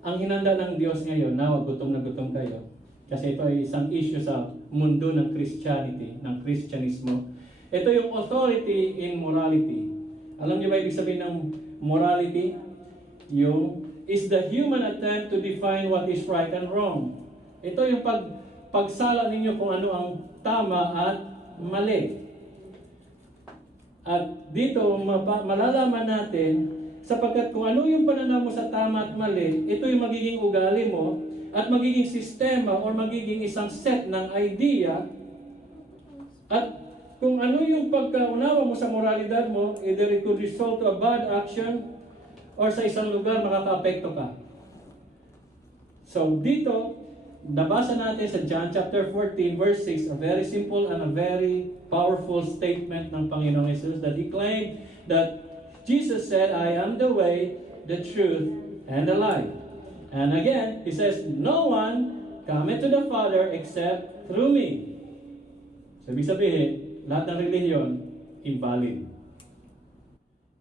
ang hinanda ng Diyos ngayon, na gutom na gutom kayo, kasi ito ay isang issue sa mundo ng Christianity, ng Christianismo. Ito yung authority in morality. Alam niyo ba ibig sabihin ng morality? Yung is the human attempt to define what is right and wrong. Ito yung pagsala ninyo kung ano ang tama at mali. At dito malalaman natin, sapagkat kung ano yung pananaw mo sa tama at mali, ito yung magiging ugali mo at magiging sistema or magiging isang set ng idea. At kung ano yung pagkaunawa mo sa moralidad mo, either it could result to a bad action or sa isang lugar makaka-apekto ka. So dito, nabasa natin sa John chapter 14 verse 6, a very simple and a very powerful statement ng Panginoong Jesus that He claimed that Jesus said, I am the way, the truth, and the life. And again, He says, no one cometh to the Father except through me. So, ibig sabihin, lahat ng religion, invalid.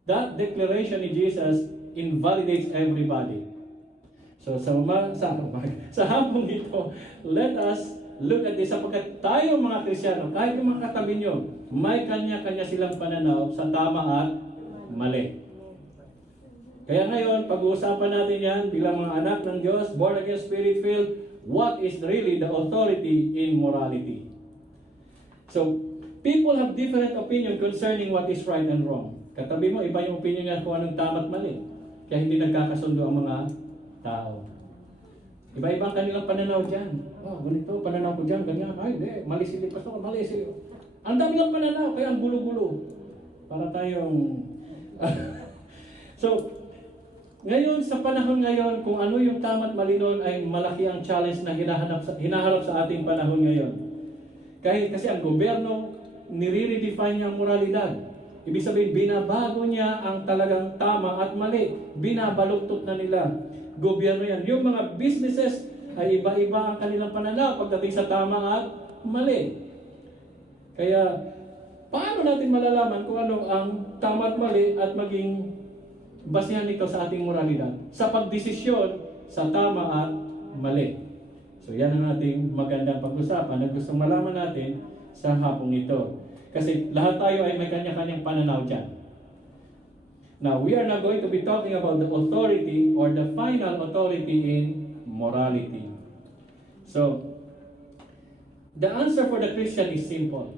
That declaration ni Jesus invalidates everybody. So, sa hapong ito, let us look at this. Sapagkat tayo mga Kristiyano, kahit yung mga katabi nyo, may kanya-kanya silang pananaw sa tama at mali. Kaya ngayon, pag-uusapan natin yan bilang mga anak ng Diyos, born again, spirit-filled, what is really the authority in morality? So, people have different opinion concerning what is right and wrong. Katabi mo, iba yung opinion niya kung anong tama at mali. Kaya hindi nagkakasundo ang mga tao. Iba-ibang kanilang pananaw dyan. Oh, ganito, pananaw ko dyan, ganyan. Ay, hindi, mali si Pastor, mali si... Ang dami lang pananaw, kaya ang gulo-gulo. Para tayong... So, ngayon, sa panahon ngayon, kung ano yung tama at mali noon ay malaki ang challenge na hinaharap sa ating panahon ngayon. Kasi ang gobyerno, nire-redefine niya ang moralidad. Ibig sabihin, binabago niya ang talagang tama at mali. Binabaluktot na nila. Gobyerno yan. Yung mga businesses ay iba-iba ang kanilang pananaw pagdating sa tama at mali. Kaya, paano natin malalaman kung ano ang tama at mali at maging basihan nito sa ating moralidad? Sa pagdesisyon sa tama at mali. So yan ang ating magandang pag-usapan na gusto malaman natin sa hapong ito. Kasi lahat tayo ay may kanya-kanyang pananaw dyan. Now, we are now going to be talking about the authority or the final authority in morality. So, the answer for the Christian is simple.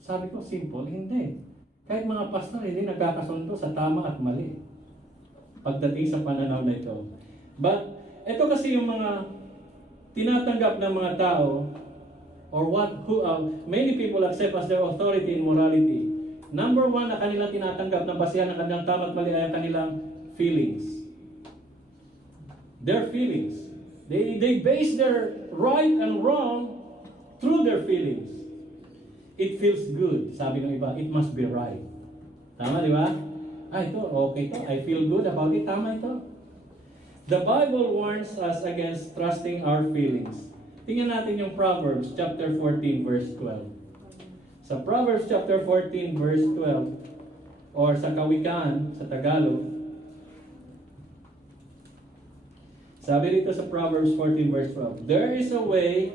Sabi ko, simple? Hindi. Kahit mga pastor, hindi nagkakasundo sa tama at mali pagdating sa pananaw na ito. But, ito kasi yung mga tinatanggap ng mga tao or many people accept as their authority in morality. Number one na kanilang tinatanggap na basihan ng kanilang tama at mali ay ang kanilang feelings. Their feelings. They base their right and wrong through their feelings. It feels good, sabi ng iba, it must be right. Tama, di ba? Ito, okay to. I feel good about it. Tama ito. The Bible warns us against trusting our feelings. Tingnan natin yung Proverbs chapter 14 verse 12. Sa Proverbs chapter 14 verse 12 or sa Kawikaan sa Tagalog, sabi dito sa Proverbs 14 verse 12, there is a way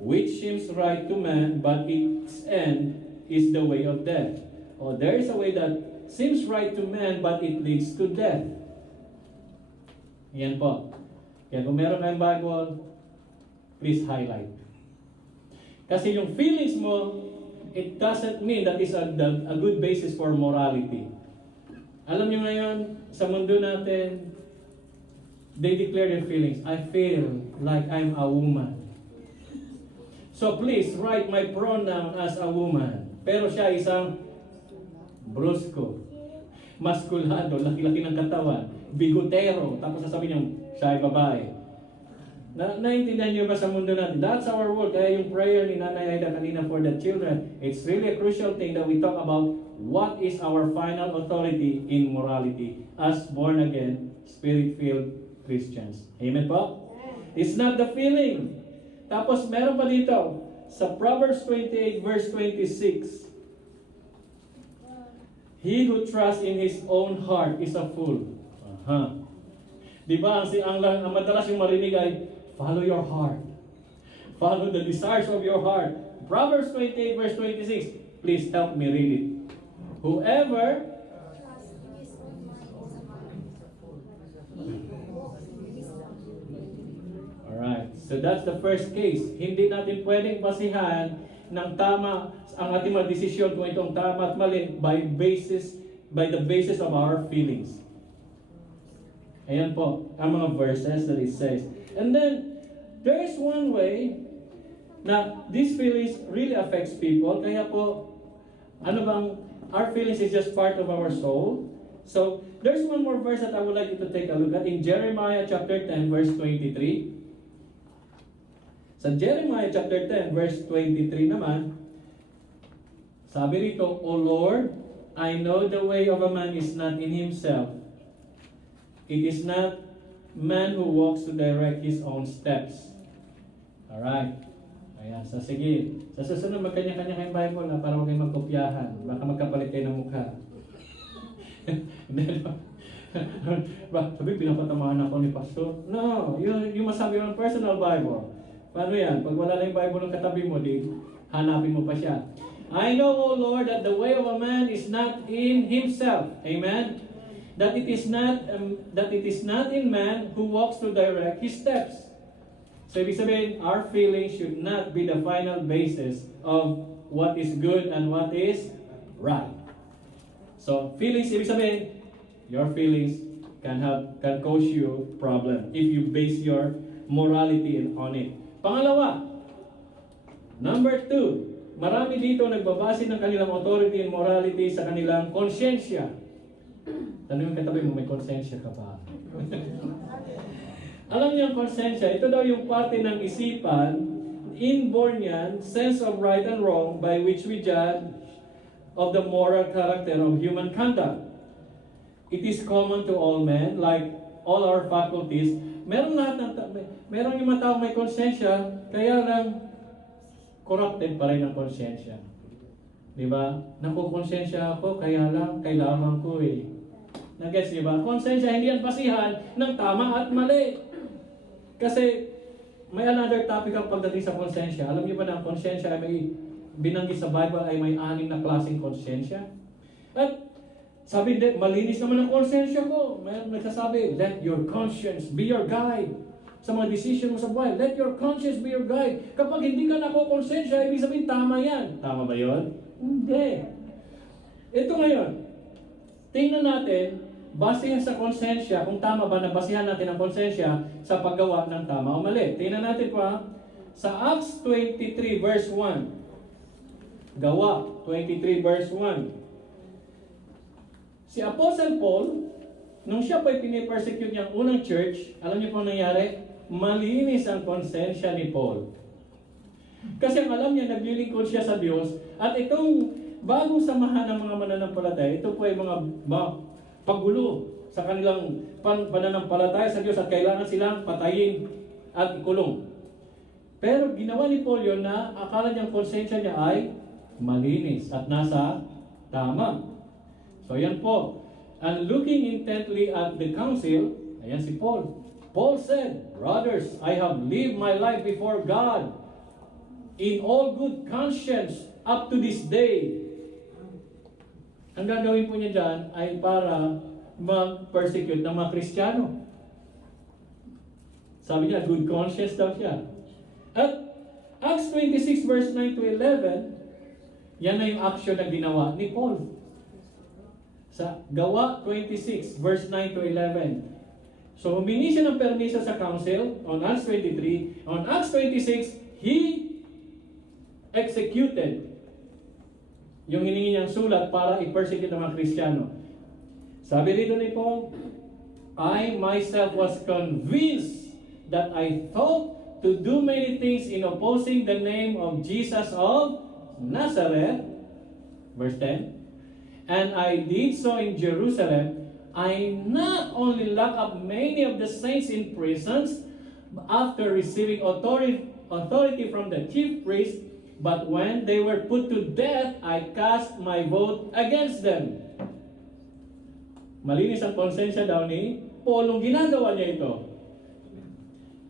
which seems right to man, but its end is the way of death. Or there is a way that seems right to man, but it leads to death. Yan po. Kaya kung meron kayong Bible, please highlight. Kasi yung feelings mo, it doesn't mean that is a good basis for morality. Alam niyo ngayon, sa mundo natin, they declare their feelings. I feel like I'm a woman. So please, write my pronoun as a woman. Pero siya isang brusko, maskulado, laki-laki ng katawan, bigotero, tapos sasabihin niya, siya ay babae. Naintindihan niyo ba sa mundo natin? That's our world. Kaya yung prayer ni Nanay Aida kanina for the children, it's really a crucial thing that we talk about what is our final authority in morality as born again, spirit-filled Christians. Amen po? It's not the feeling. Tapos meron pa dito, sa Proverbs 28 verse 26, he who trusts in his own heart is a fool. Di ba? Ang madalas yung marinig ay, follow your heart. Follow the desires of your heart. Proverbs 28 verse 26. Please help me read it. Whoever Alright, so that's the first case. Hindi natin pwedeng basihan ng tama ang ating mga desisyon kung itong tama at mali by the basis of our feelings. Ayan po ang mga verses that it says. And then there is one way na these feelings really affects people. Kaya po, our feelings is just part of our soul. So there's one more verse that I would like you to take a look at in Jeremiah chapter 10 verse 23. Sa Jeremiah chapter 10 verse 23 naman, sabi rito, O Lord, I know the way of a man is not in himself. It is not man who walks to direct his own steps. Alright. Ayan. So sige. Sa susunod, magkanya-kanya kayong Bible na para huwag kayong magkopyahan. Baka magkapalit kayo ng mukha. Sabi, pinapatamaan ako ni Pastor. No. You must have your own personal Bible. Paano yan? Pag wala lang yung Bible ng katabi mo, di hanapin mo pa siya. I know, O Lord, that the way of a man is not in himself. Amen? That it is not in man who walks to direct his steps. So, ibig sabihin, our feelings should not be the final basis of what is good and what is right. So, feelings, ibig sabihin, your feelings can cause you problem if you base your morality on it. Pangalawa, number 2, marami dito nagbabase ng kanilang authority and morality sa kanilang konsyensya. Tanong yung katabi mo, may konsensya ka pa? Alam niyo ang konsensya, ito daw yung parte ng isipan, inborn yan, sense of right and wrong by which we judge of the moral character of human conduct. It is common to all men, like all our faculties. Meron yung mga tao may konsensya, kaya lang corrupted pa rin ang konsensya. Di ba? Nakukonsensya ako, kaya lang kailangan ko eh. Nag-gets, di ba? Konsensya, hindi yan basihan ng tama at mali. Kasi may another topic ang pagdating sa konsensya. Alam niyo ba na ang konsensya ay may binanggit sa Bible ay may 6 na klaseng konsensya? At sabi, malinis naman ang konsensya ko. May nagsasabi, let your conscience be your guide. Sa mga decision mo sa buhay, let your conscience be your guide. Kapag hindi ka nakukonsensya, ibig sabihin, tama yan. Tama ba yun? Hindi. Ito ngayon, tingnan natin, basehan sa konsensya, kung tama ba na basehan natin ang konsensya sa paggawa ng tama o mali. Tingnan natin pa, sa Acts 23 verse 1. Gawa 23 verse 1. Si Apostle Paul, nung siya pa'y pinipersecute niyang unang church, alam niyo po nangyari? Malinis ang konsensya ni Paul. Kasi ang alam niya, naglilingkod siya sa Diyos, at itong bagong samahan ng mga mananampalataya, ito po ay mga paggulo sa kanilang pananampalataya sa Diyos at kailangan silang patayin at ikulong. Pero ginawa ni Paul yun na akala niyang konsensya niya ay malinis at nasa tama. So yan po. And looking intently at the council, ayan si Paul. Paul said, Brothers, I have lived my life before God in all good conscience up to this day. Ang gagawin po niya dyan ay para mag-persecute ng mga Kristiyano. Sabi niya, good conscience daw siya. At Acts 26 verse 9 to 11, yan na yung action na ginawa ni Paul. Sa Gawa 26 verse 9 to 11. So humingi siya ng permiso sa council on Acts 23. On Acts 26, he executed yung hiningi niyang sulat para i-persecute ng mga Kristiyano. Sabi rito ni Paul, I myself was convinced that I thought to do many things in opposing the name of Jesus of Nazareth. Verse 10. And I did so in Jerusalem. I not only locked up many of the saints in prisons after receiving authority from the chief priest, but when they were put to death, I cast my vote against them. Malinis ang konsensya daw ni Paulong ginagawa niya ito.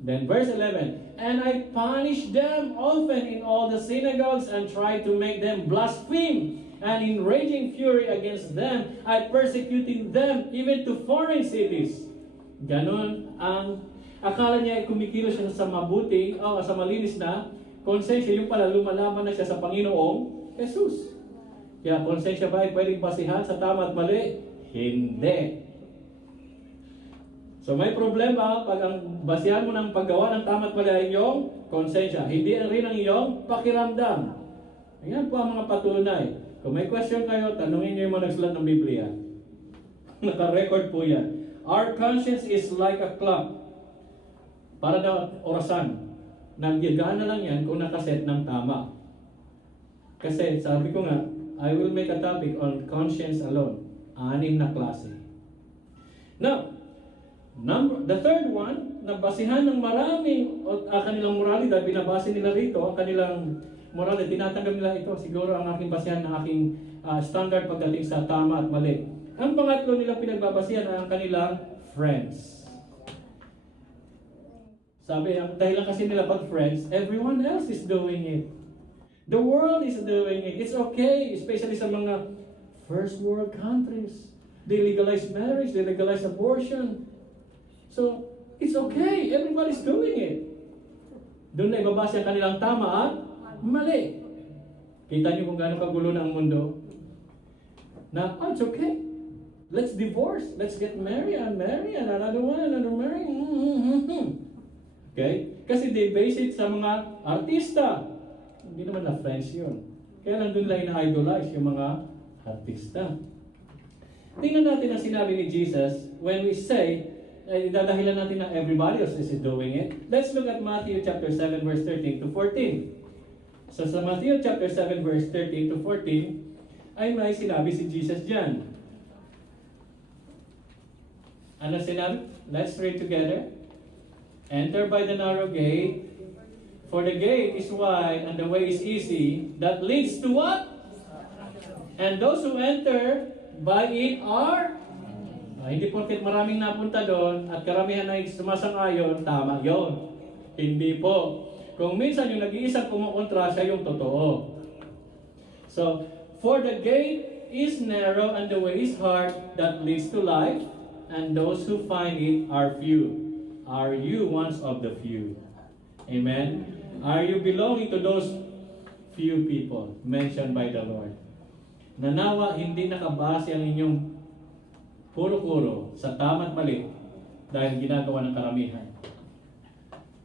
Then verse 11, and I punished them often in all the synagogues and tried to make them blaspheme. And in raging fury against them, I persecuted them even to foreign cities. Ganon ang akala niya ay kumikilos siya sa mabuti o sa malinis na konsensya. Yung pala lumalaban na siya sa Panginoong Jesus. Kaya konsensya ba ay pwedeng basihan sa tama at mali? Hindi. So may problema pag ang basihan mo ng paggawa ng tama at mali ay iyong konsensya. Hindi rin ang iyong pakiramdam. Ayan po ang mga patunay. Kung may question kayo, tanungin niyo yung mga nagsulat ng Biblia. Naka-record po yan. Our conscience is like a clock. Para daw orasan. Nagyagana lang yan kung nakaset ng tama. Kasi sabi ko nga, I will make a topic on conscience alone. 6 na klase. Now, the third one, na basihan ng maraming kanilang moralidad, binabase nila rito, ang kanilang moralidad, tinatanggap nila ito, siguro ang aking basihan ng aking standard pagdating sa tama at mali. Ang pangatlo nila pinagbabasihan ang kanilang friends. Sabi, ang dahilan kasi nila pag friends, everyone else is doing it. The world is doing it. It's okay, especially sa mga first world countries. They legalize marriage, they legalize abortion. So, it's okay. Everybody's doing it. Doon na ibabase ang kanilang tama at mali. Kita niyo kung gaano kagulo na ang mundo. Na, it's okay. Let's divorce. Let's get married and marry and another one, another marry. Okay? Kasi they base it sa mga artista. Hindi naman na friends yun. Kaya lang doon lang ina-idolize yung mga artista. Tingnan natin ang sinabi ni Jesus when we say, dadahilan natin na everybody else is doing it. Let's look at Matthew chapter 7 verse 13 to 14. So sa Matthew chapter 7 verse 13 to 14 ay may sinabi si Jesus dyan. Ano sinabi? Let's read together. Enter by the narrow gate, for the gate is wide and the way is easy, that leads to what? And those who enter by it are hindi porket maraming napunta doon at karamihan ay sumasang-ayon, tama yon. Hindi po. Kung minsan yung nag-iisang kumukontra, siya yung totoo. So, for the gate is narrow and the way is hard that leads to life, and those who find it are few. Are you one of the few? Amen? Are you belonging to those few people mentioned by the Lord? Nanawa, hindi nakabase ang inyong puro-puro sa tama at mali dahil ginagawa ng karamihan.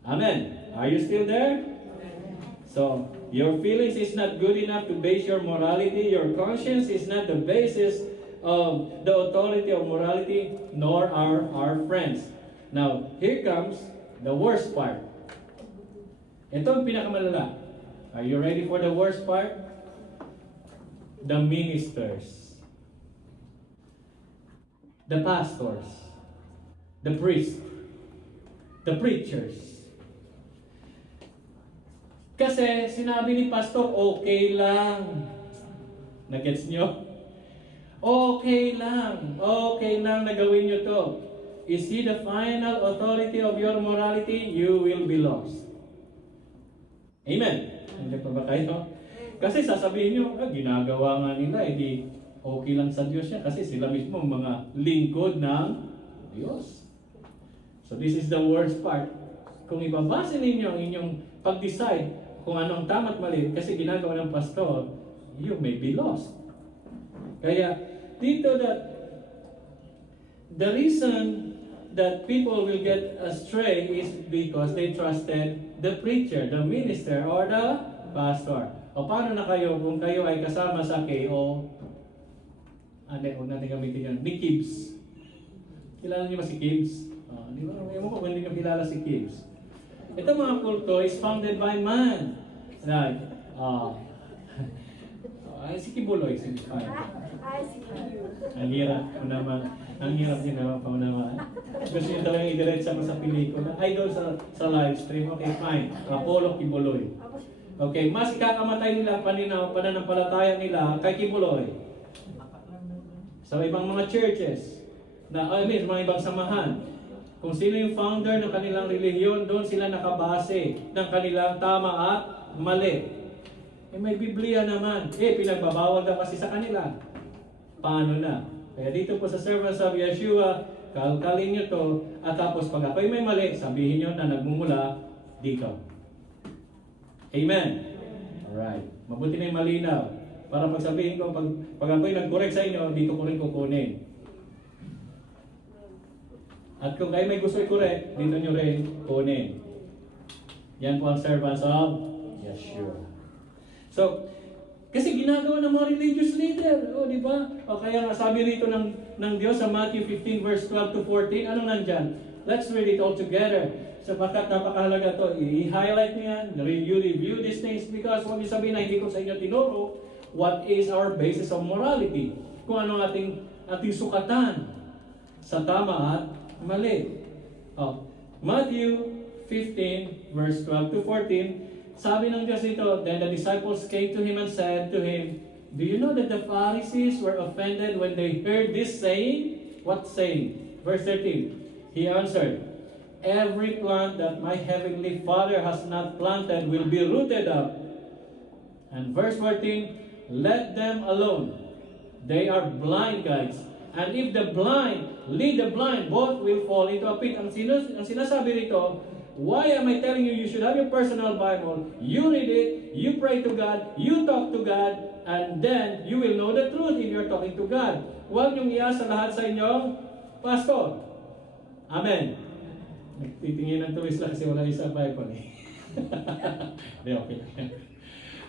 Amen. Are you still there? So, your feelings is not good enough to base your morality. Your conscience is not the basis of the authority of morality, nor are our friends. Now, here comes the worst part. Ito ang pinakamalala. Are you ready for the worst part? The ministers. The pastors, the priests, the preachers. Kasi sinabi ni pastor, okay lang. Nagets nyo? Okay lang na gawin nyo to. Is he the final authority of your morality? You will be lost. Amen? Hindi pa ba kayo? Kasi sasabihin nyo, ginagawa nga nila, hindi okay lang sa Diyos yan kasi sila mismo mga lingkod ng Diyos. So this is the worst part. Kung ibabase ninyo ang inyong pag-decide kung ano ang tama at mali kasi ginagawa ng pastor, you may be lost. Kaya dito that the reason that people will get astray is because they trusted the preacher, the minister, or the pastor. O paano na kayo kung kayo ay kasama sa KO? Huwag natin gamitin yan. Ni Kibbs. Kilala niyo ba si Kibbs? Di ba? Ewan ko kung hindi ka kilala si Kibbs. Ito mga kulto is founded by man. Like, si Kibuloy, si Fine. Ang hirap ko naman. Ang hirap din naman pa naman. Gusto nyo daw yung idiretsa mo sa pelikula. Ay, doon sa live stream. Okay, fine. Apollo Kibuloy. Okay, mas ikakamatay nila pananampalataya nila kay Kibuloy. Sa ibang mga churches. Mga ibang samahan. Kung sino yung founder ng kanilang relihiyon, doon sila nakabase ng kanilang tama at mali. May Biblia naman. Pinagbabawal daw kasi sa kanila. Paano na? Kaya dito po sa Servants of Yeshua, kalkalin nyo to, at tapos pag ako'y may mali, sabihin nyo na nagmumula dito. Amen? Alright. Mabuti na yung malinaw. Para pagsabihin ko, pag ako'y nag-correct sa inyo, dito ko rin kukunin. At kung kayo may gusto i-correct, dito nyo rin kunin. Yan po ang Servants of Yeshua. So, kasi ginagawa ng mga religious leader, di ba? O kaya nga sabi rito ng Diyos sa Matthew 15 verse 12 to 14, anong nandyan? Let's read it all together. Sapagkat napakahalaga to, i-highlight niyo yan, you review these things because huwag niyo sabihin na hindi ko sa inyo tinuro what is our basis of morality. Kung ano ating sukatan sa tama at mali. Matthew 15 verse 12 to 14, sabi ng Diyos ito, then the disciples came to him and said to him, do you know that the Pharisees were offended when they heard this saying? What saying? Verse 13, he answered, every plant that my heavenly Father has not planted will be rooted up. And verse 14, let them alone. They are blind guides. And if the blind lead the blind, both will fall into a pit. Ang sinasabi rito, why am I telling you, you should have your personal Bible, you read it, you pray to God, you talk to God, and then you will know the truth if you're talking to God. Huwag niyong iasa lahat sa inyong pastor. Amen. Nagtitingin ng tulis lang kasi wala isa Bible eh. Okay.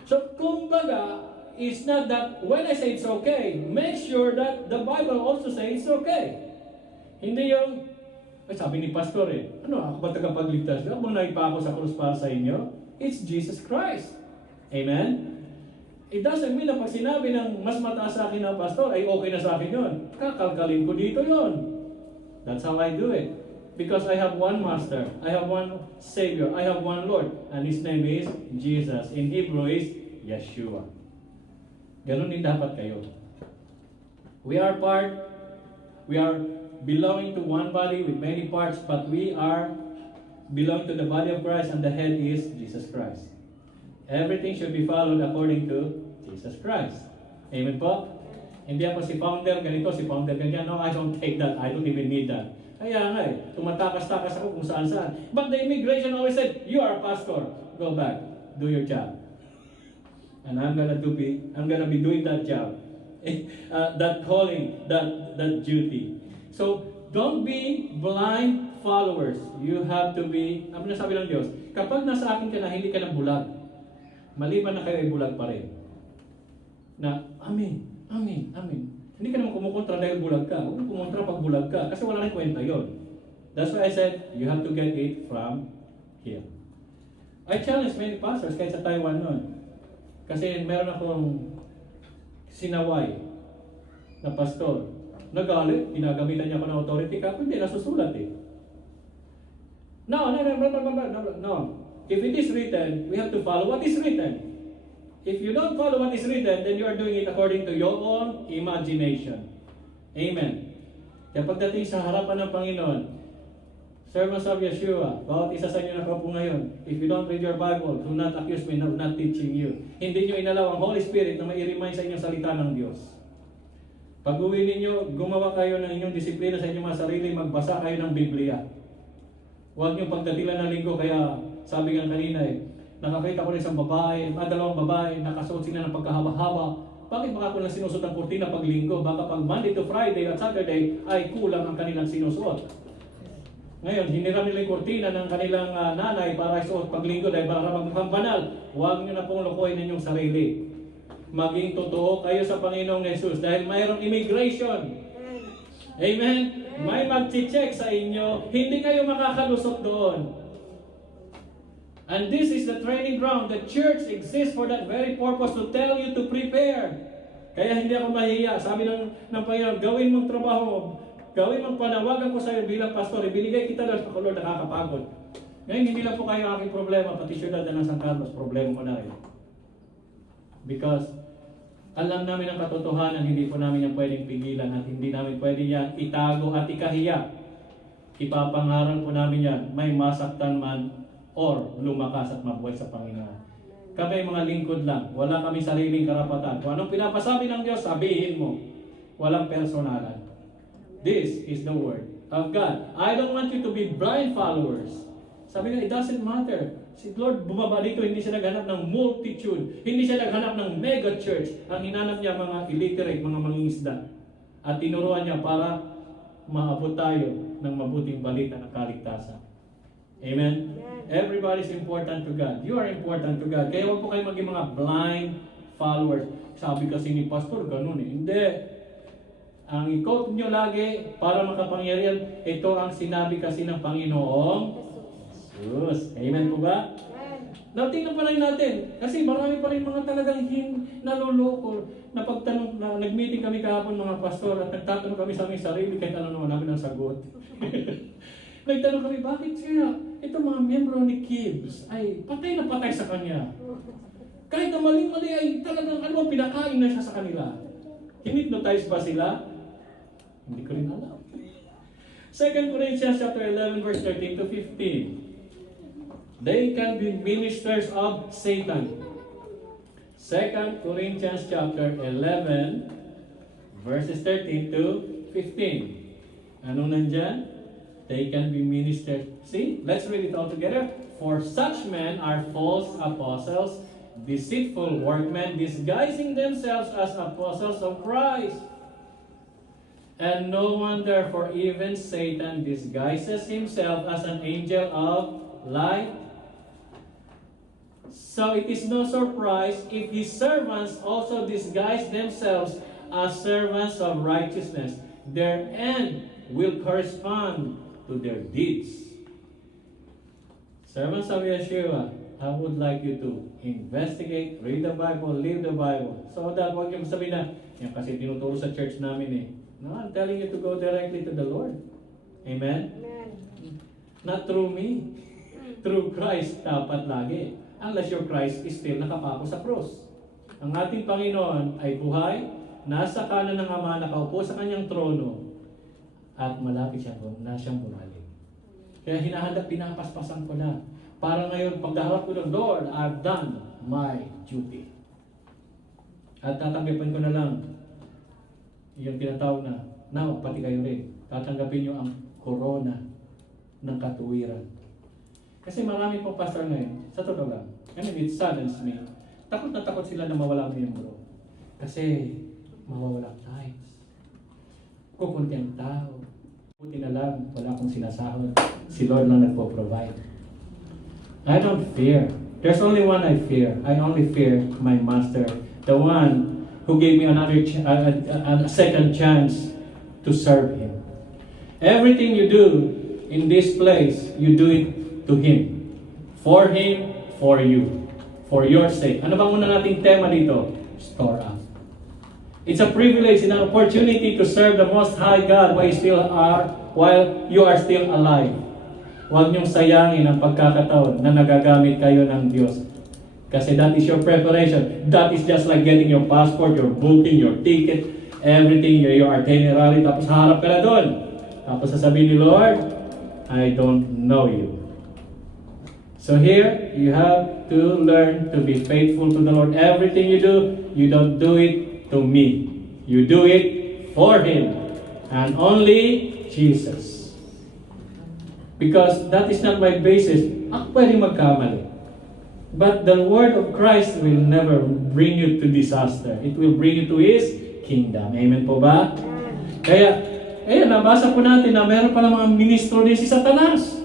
So, kumbaga, it's not that when I say it's okay, make sure that the Bible also says it's okay. Hindi yung, sabi ni pastor ako ba tagapagligtas? Ako bang naipa ako sa krus para sa inyo? It's Jesus Christ. Amen? It doesn't mean na pag sinabi ng mas mataas sa akin ng pastor, ay okay na sa akin yun. Kakalkalin ko dito yun. That's how I do it. Because I have one Master, I have one Savior, I have one Lord, and His name is Jesus. In Hebrew is Yeshua. Ganun din dapat kayo. We are belonging to one body with many parts, but we belong to the body of Christ, and the head is Jesus Christ. Everything should be followed according to Jesus Christ. Amen po? Hindi ako si founder ganito, si founder ganyan. No, I don't take that. I don't even need that. Kaya nga tumatakas-takas ako kung saan-saan. But the immigration always said, you are a pastor. Go back. Do your job. And I'm gonna be doing that job. That calling, that duty. So, don't be blind followers. You have to be, ano sabi ng Diyos? Kapag nasa akin ka na, hindi ka na bulag. Maliban na kayo ay bulag pa rin. Na, amen, amen, amen. Hindi ka naman kumukontra dahil bulag ka. Huwag kumontra pag bulag ka. Kasi wala nang kwenta yon. That's why I said, you have to get it from here. I challenge many pastors kahit sa Taiwan noon. Kasi meron akong sinaway na pastor. Nagalit, ginagamitan niya ako ng authority ka. Hindi, nasusulat No. If it is written, we have to follow what is written. If you don't follow what is written, then you are doing it according to your own imagination. Amen. Kaya pagdating sa harapan ng Panginoon, Servants of Yeshua, bawat isa sa inyo nakaupo ngayon, if you don't read your Bible, do not accuse me of not teaching you. Hindi nyo inalaw ang Holy Spirit na mai-remind sa inyong salita ng Diyos. Pag-uwi ninyo, gumawa kayo ng inyong disiplina sa inyong mga sarili, magbasa kayo ng Biblia. Huwag nyo pagdatilan ng linggo, kaya sabi nga kanina nakakita ko rin isang babae, dalawang babae, nakasuot sila ng pagkahaba-haba. Bakit baka ko lang sinusuot ng kurtina pag linggo? Baka pag Monday to Friday at Saturday ay kulang ang kanilang sinusuot. Ngayon, hiniram nila yung kurtina ng kanilang nanay para isuot pag linggo dahil para magmukhang banal. Huwag nyo na pong lokohin ninyong sarili. Maging totoo kayo sa Panginoong Jesus dahil mayroong immigration. Amen? May mag-check sa inyo, hindi kayo makakalusot doon. And this is the training ground. The church exists for that very purpose, to tell you to prepare. Kaya hindi ako mahiya. Sabi ng Panginoon, gawin mong trabaho mo. Gawin mong panawagan ko sa iyo bilang pastor. Ibinigay kita dahil sa Lord, nakakapagod. Ngayon, hindi lang po kayo aking problema. Pati syudad ng San Carlos, problema ko na rin. Because Alam namin ang katotohanan, hindi po namin yan pwedeng pigilan at hindi namin pwede yan itago at ikahiya. Ipapangaral po namin yan, may masaktan man or lumakas at mabuhay sa Panginoon. Kami mga lingkod lang, wala kami sariling karapatan. Kung anong pinapasabi ng Diyos, sabihin mo. Walang personalan. This is the word of God. I don't want you to be blind followers. Sabi nga, it doesn't matter. Si Lord bumaba dito, hindi siya naghanap ng multitude. Hindi siya naghanap ng mega church. Ang hinanap niya mga illiterate, mga mangingisda. At tinuruan niya para maabot tayo ng mabuting balita ng kaligtasan. Amen? Everybody is important to God. You are important to God. Kaya huwag po kayo maging mga blind followers. Sabi kasi ni Pastor, ganun eh. Hindi. Ang i-quote nyo lagi para makapangyarihan, ito ang sinabi kasi ng Panginoong Jesus. Amen po ba? Now, tingnan pa rin natin. Kasi marami pa rin mga talagang naluloko. Napagtanong, nag-meeting kami kahapon mga pastor at nagtatanong kami sa aming sarili kahit ano naman namin ang sagot. Nagtanong kami, bakit kaya itong mga miyembro ni Kibbs ay patay na patay sa kanya? Kahit na maling-mali ay talagang pinakain na siya sa kanila. Hinipnotize ba sila? Hindi ko rin alam. 2 Corinthians chapter 11 verse 13 to 15. They can be ministers of Satan. 2 Corinthians chapter 11 verses 13 to 15. Ano nandyan? They can be ministers. See? Let's read it all together. For such men are false apostles, deceitful workmen, disguising themselves as apostles of Christ. And no wonder, for even Satan disguises himself as an angel of light. So it is no surprise if his servants also disguise themselves as servants of righteousness. Their end will correspond to their deeds. Servants of Yeshua, I would like you to investigate, read the Bible, live the Bible. So that huwag yung sabihin na, yan kasi tinuturo sa church namin eh. No, I'm telling you to go directly to the Lord. Amen? Amen. Not through me. Through Christ dapat lagi. Unless your Christ is still nakapako sa cross. Ang ating Panginoon ay buhay, nasa kanan ng Ama, nakaupo sa kanyang trono, at malapit siyang bumalik. Kaya pinapaspasan ko na. Para ngayon, pagdaharap ko ng Lord, I've done my duty. At tatanggapin ko na lang yung tinatawag na, now, pati kayo rin, tatanggapin nyo ang corona ng katuwiran. Kasi marami pong pastor ngayon, sa totoo lang, and it saddens me, takot na takot sila na mawala ang miyembro. Kasi mawawala tithes. Kukunti ang tao. Buti na lang, wala akong sinasahod. Si Lord lang nagpo-provide. I don't fear. There's only one I fear. I only fear my master. The one who gave me another a second chance to serve Him. Everything you do in this place, you do it to Him. For Him, for you. For your sake. Ano bang una nating tema dito? Store up. It's a privilege and an opportunity to serve the Most High God while you are still alive. Huwag niyong sayangin ang pagkakataon na nagagamit kayo ng Diyos. Kasi that is your preparation. That is just like getting your passport, your booking, your ticket, everything, your itinerary, tapos harap ka na doon. Tapos sasabihin ni Lord, I don't know you. So here, you have to learn to be faithful to the Lord. Everything you do, you don't do it to me. You do it for Him. And only Jesus. Because that is not my basis. Ako pwede magkamali. But the word of Christ will never bring you to disaster. It will bring you to His kingdom. Amen po ba? Kaya, nabasa po natin na meron pala mga ministro din si Satanas.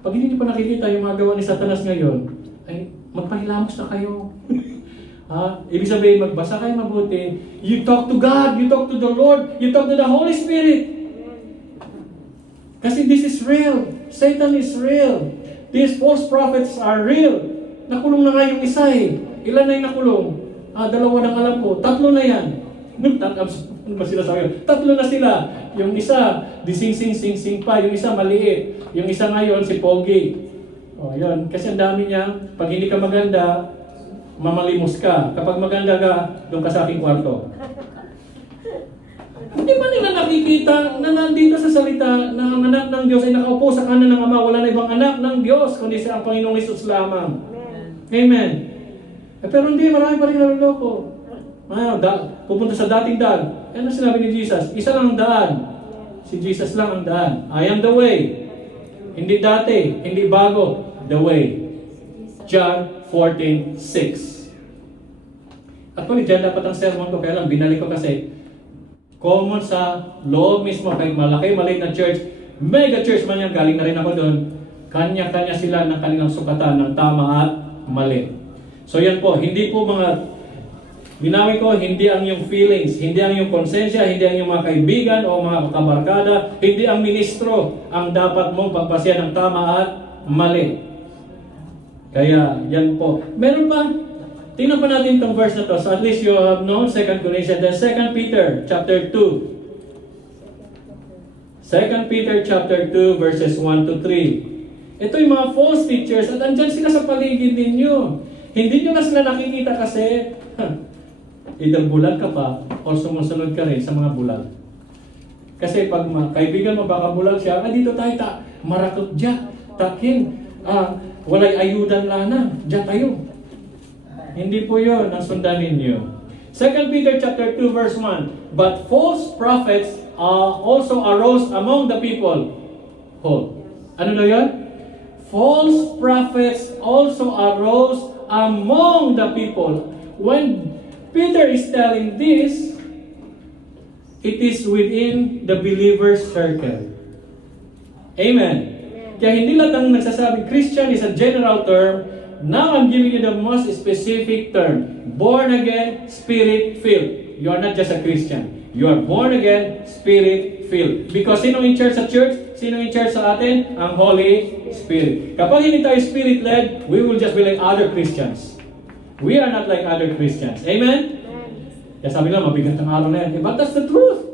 Pag hindi niyo pa nakikita yung mga gawa ni Satanas ngayon, ay magpahilamos na kayo. Ibig sabihin, magbasa kayo mabuti. You talk to God, you talk to the Lord, you talk to the Holy Spirit. Kasi this is real. Satan is real. These false prophets are real. Nakulong na nga yung isa eh. Ilan na yung nakulong? 2 ng alam ko. 3 na yan. Ano ba sila sabi? 3 na sila. Yung isa, di sing-sing pa. Yung isa, maliit. Yung isa ngayon, si Pogi. Yun. Kasi ang dami niya, pag hindi ka maganda, mamalimos ka. Kapag maganda ka, doon ka sa aking kwarto. Hindi ba nila nakikita na nandito sa salita na ang anak ng Diyos ay nakaupo sa kanan ng Ama? Wala na ibang anak ng Diyos, kundi siya ang Panginoong Hesus lamang. Amen. Pero hindi, marami pa rin naluloko. Pupunta sa dating daan. Ano sinabi ni Jesus? Isa lang ang daan. Si Jesus lang ang daan. I am the way. Hindi dati, hindi bago. The way. John 14:6. Actually, dyan dapat ang sermon ko, kaya lang binalik ko kasi common sa loob mismo, kahit malaki, maliit na church, mega church man yan, galing na rin ako doon, kanya-kanya sila ng kanilang sukatan ng tama at mali. So yan po, hindi po mga, binawi ko, hindi ang yung feelings, hindi ang yung konsensya, hindi ang yung mga kaibigan o mga kabarkada, hindi ang ministro ang dapat mong pagpasyan ng tama at mali. Kaya yan po. Meron pa, tingnan pa natin itong verse na to. So at least you have known 2 Corinthians, then 2 Peter chapter 2. 2 Peter chapter 2 verses 1 to 3. Ito yung mga false teachers at andyan sila sa paligid ninyo. Hindi nyo na sila nakikita kasi either bulag ka pa o sumusunod ka rin sa mga bulag. Kasi pag kaibigan mo baka bulag siya, dito tayo marakot dya, takin, walay ayudan lana, dya tayo. Hindi po yun ang sundan ninyo. 2 Peter chapter 2 verse 1. But false prophets also arose among the people. Ano na yun? False prophets also arose among the people. When Peter is telling this, it is within the believer's circle. Amen. Kaya hindi lang ang nagsasabi, Christian is a general term. Now I'm giving you the most specific term. Born again, Spirit-filled. You are not just a Christian. You are born again, Spirit-filled. Because sino in church sa church? Sino in church sa atin? Ang Holy Spirit. Kapag hindi tayo Spirit-led, we will just be like other Christians. We are not like other Christians. Amen? Kaya sabi nga, mabigat ang araw na yan. But that's the truth.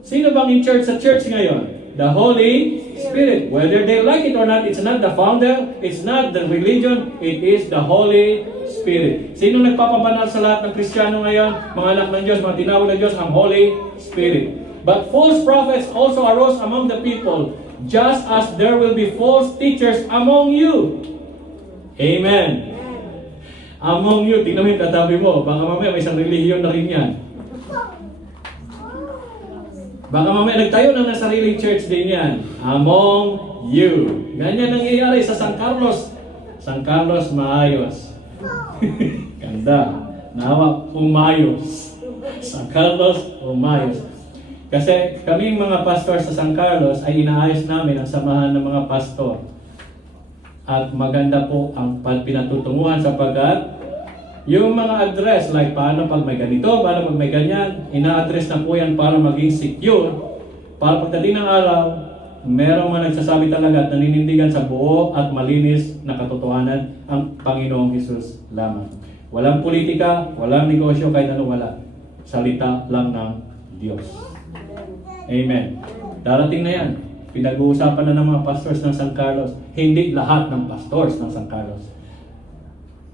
Sino bang in church sa church ngayon? The Holy Spirit. Whether they like it or not, it's not the founder, it's not the religion, it is the Holy Spirit. Sino nagpapabanal sa lahat ng Kristiyano ngayon? Mga anak ng Diyos, mga tinawag ng Diyos, ang Holy Spirit. But false prophets also arose among the people, just as there will be false teachers among you. Amen. Among you, tingnan mo yung katabi mo, baka mamaya may isang relihiyon na rin yan. Baka mamaya nagtayo na ng sariling church din yan. Among you. Ganyan nangyayari sa San Carlos. San Carlos maayos. Ganda. Nawa, umayos. San Carlos, umayos. Kasi kaming mga pastor sa San Carlos ay inaayos namin ang samahan ng mga pastor. At maganda po ang pinatutunguhan sapagkat yung mga address, like paano pag may ganito, paano pag may ganyan, ina-address na po yan para maging secure. Para pagdating ng araw, merong mga nagsasabi talaga at naninindigan sa buo at malinis na katotohanan ang Panginoong Hesus lamang. Walang politika, walang negosyo, kahit ano wala. Salita lang ng Diyos. Amen. Darating na yan. Pinag-uusapan na ng mga pastors ng San Carlos. Hindi lahat ng pastors ng San Carlos.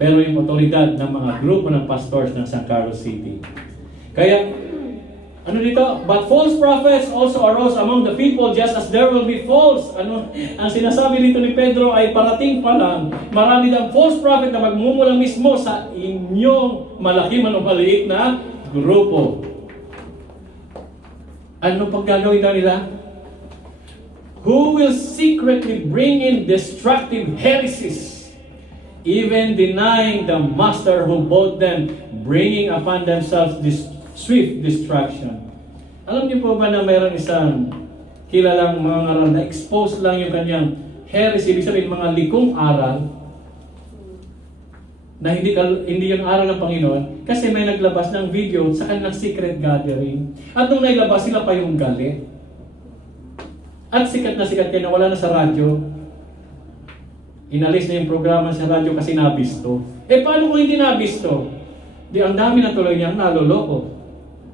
Pero yung otoridad ng mga grupo ng pastors ng San Carlos City. Kaya, ano dito? But false prophets also arose among the people just as there will be false. Ang sinasabi dito ni Pedro ay parating pa lang. Marami ng false prophet na magmumula mismo sa inyong malaki man o maliit na grupo. Ano pag gagawin daw nila? Who will secretly bring in destructive heresies, even denying the master who bought them, bringing upon themselves this swift destruction. Alam niyo po ba na mayroon isang kilalang mga aral na expose lang yung kanyang heresy, ibig sabihin mga likong aral na hindi yung aral ng Panginoon kasi may naglabas ng video sa kanilang secret gathering. At nung nailabas, sila pa yung galit. At sikat na sikat kayo na wala na sa radyo. Inalis na yung programa sa radyo kasi nabisto. Paano kung hindi nabisto? Di ang dami na tuloy niyang naloloko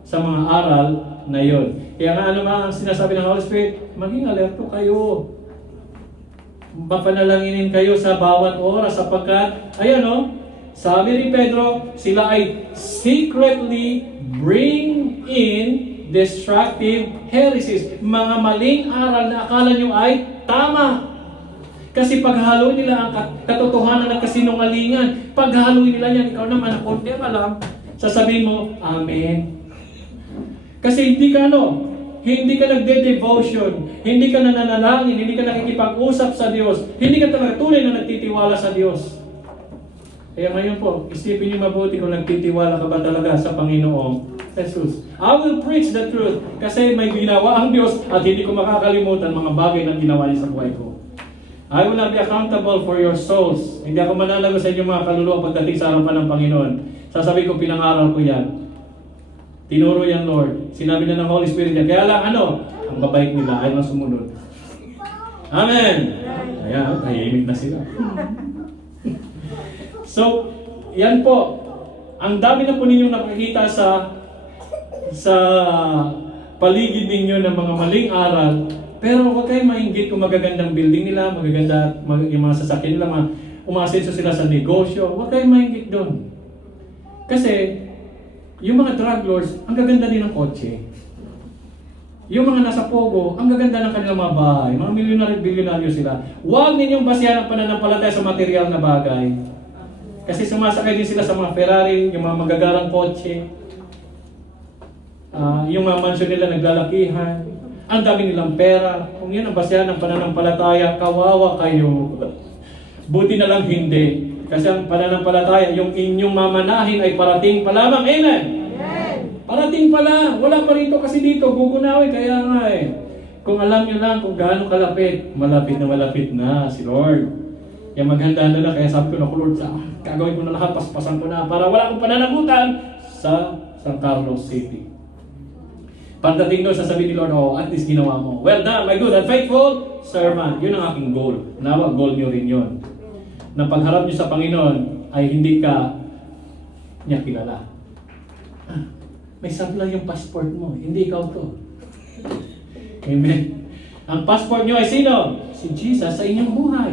sa mga aral na yon. Kaya nga ano ang sinasabi ng Holy Spirit, maging alerto kayo. Mapanalanginin kayo sa bawat oras sapagkat, ayan Sabi ni Pedro, sila ay secretly bring in destructive heresies. Mga maling aral na akala nyo ay tama. Kasi paghalo nila ang katotohanan at kasinungalingan, paghalo nila yan, ikaw naman ang kondema lang, sasabihin mo, Amen. Kasi hindi ka nagde-devotion, hindi ka nananalangin, hindi ka nakikipag-usap sa Diyos, hindi ka talaga tunay na nagtitiwala sa Diyos. Kaya ngayon po, isipin niyo mabuti kung nagtitiwala ka ba talaga sa Panginoong Jesus. I will preach the truth kasi may ginawa ang Diyos at hindi ko makakalimutan mga bagay na ginawa niya sa buhay ko. I will not be accountable for your souls. Hindi ako mananago sa inyong mga kaluluwa pagdating sa harapan ng Panginoon. Sasabihin ko, pinangaral ko yan. Tinuro yan, Lord. Sinabi na ng Holy Spirit yan. Kaya lang, ang babait nila ay lang sumunod. Amen! Kaya, tahimik na sila. So, yan po. Ang dami na po ninyong nakikita sa paligid ninyo ng mga maling aral. Pero huwag kayong mainggit kung magagandang building nila, magaganda yung mga sasakyan nila, umasenso sila sa negosyo. Huwag kayong mainggit doon. Kasi, yung mga drug lords, ang gaganda din ng kotse. Yung mga nasa Pogo, ang gaganda ng kanilang mga bahay. Mga milyonaryo sila. Huwag ninyong basihan ang pananampalataya sa material na bagay. Kasi sumasakay din sila sa mga Ferrari, yung mga magagarang kotse. Yung mga mansion nila naglalakihan. Ang dami nilang pera. Kung yan ang basihan ng pananampalataya, kawawa kayo. Buti na lang hindi. Kasi ang pananampalataya, yung inyong mamanahin ay parating pa lamang. Amen? Amen. Parating pa lang. Wala pa rito kasi dito. Gugunawin. Kaya nga Kung alam nyo lang kung gaano kalapit, malapit na si Lord. Kaya maghanda na lang. Kaya sabi ko na, Lord, gagawin ko na lahat. Paspasan ko na para wala akong pananagutan sa San Carlos City. Pagdating doon, sasabihin ni Lord, at least ginawa mo. Well done, my good and faithful servant. Yun ang aking goal. Nawa, goal nyo rin yun. Na pagharap nyo sa Panginoon, ay hindi ka niya kilala. May sabla yung passport mo. Hindi ikaw to. Amen. Ang passport nyo ay sino? Si Jesus sa inyong buhay.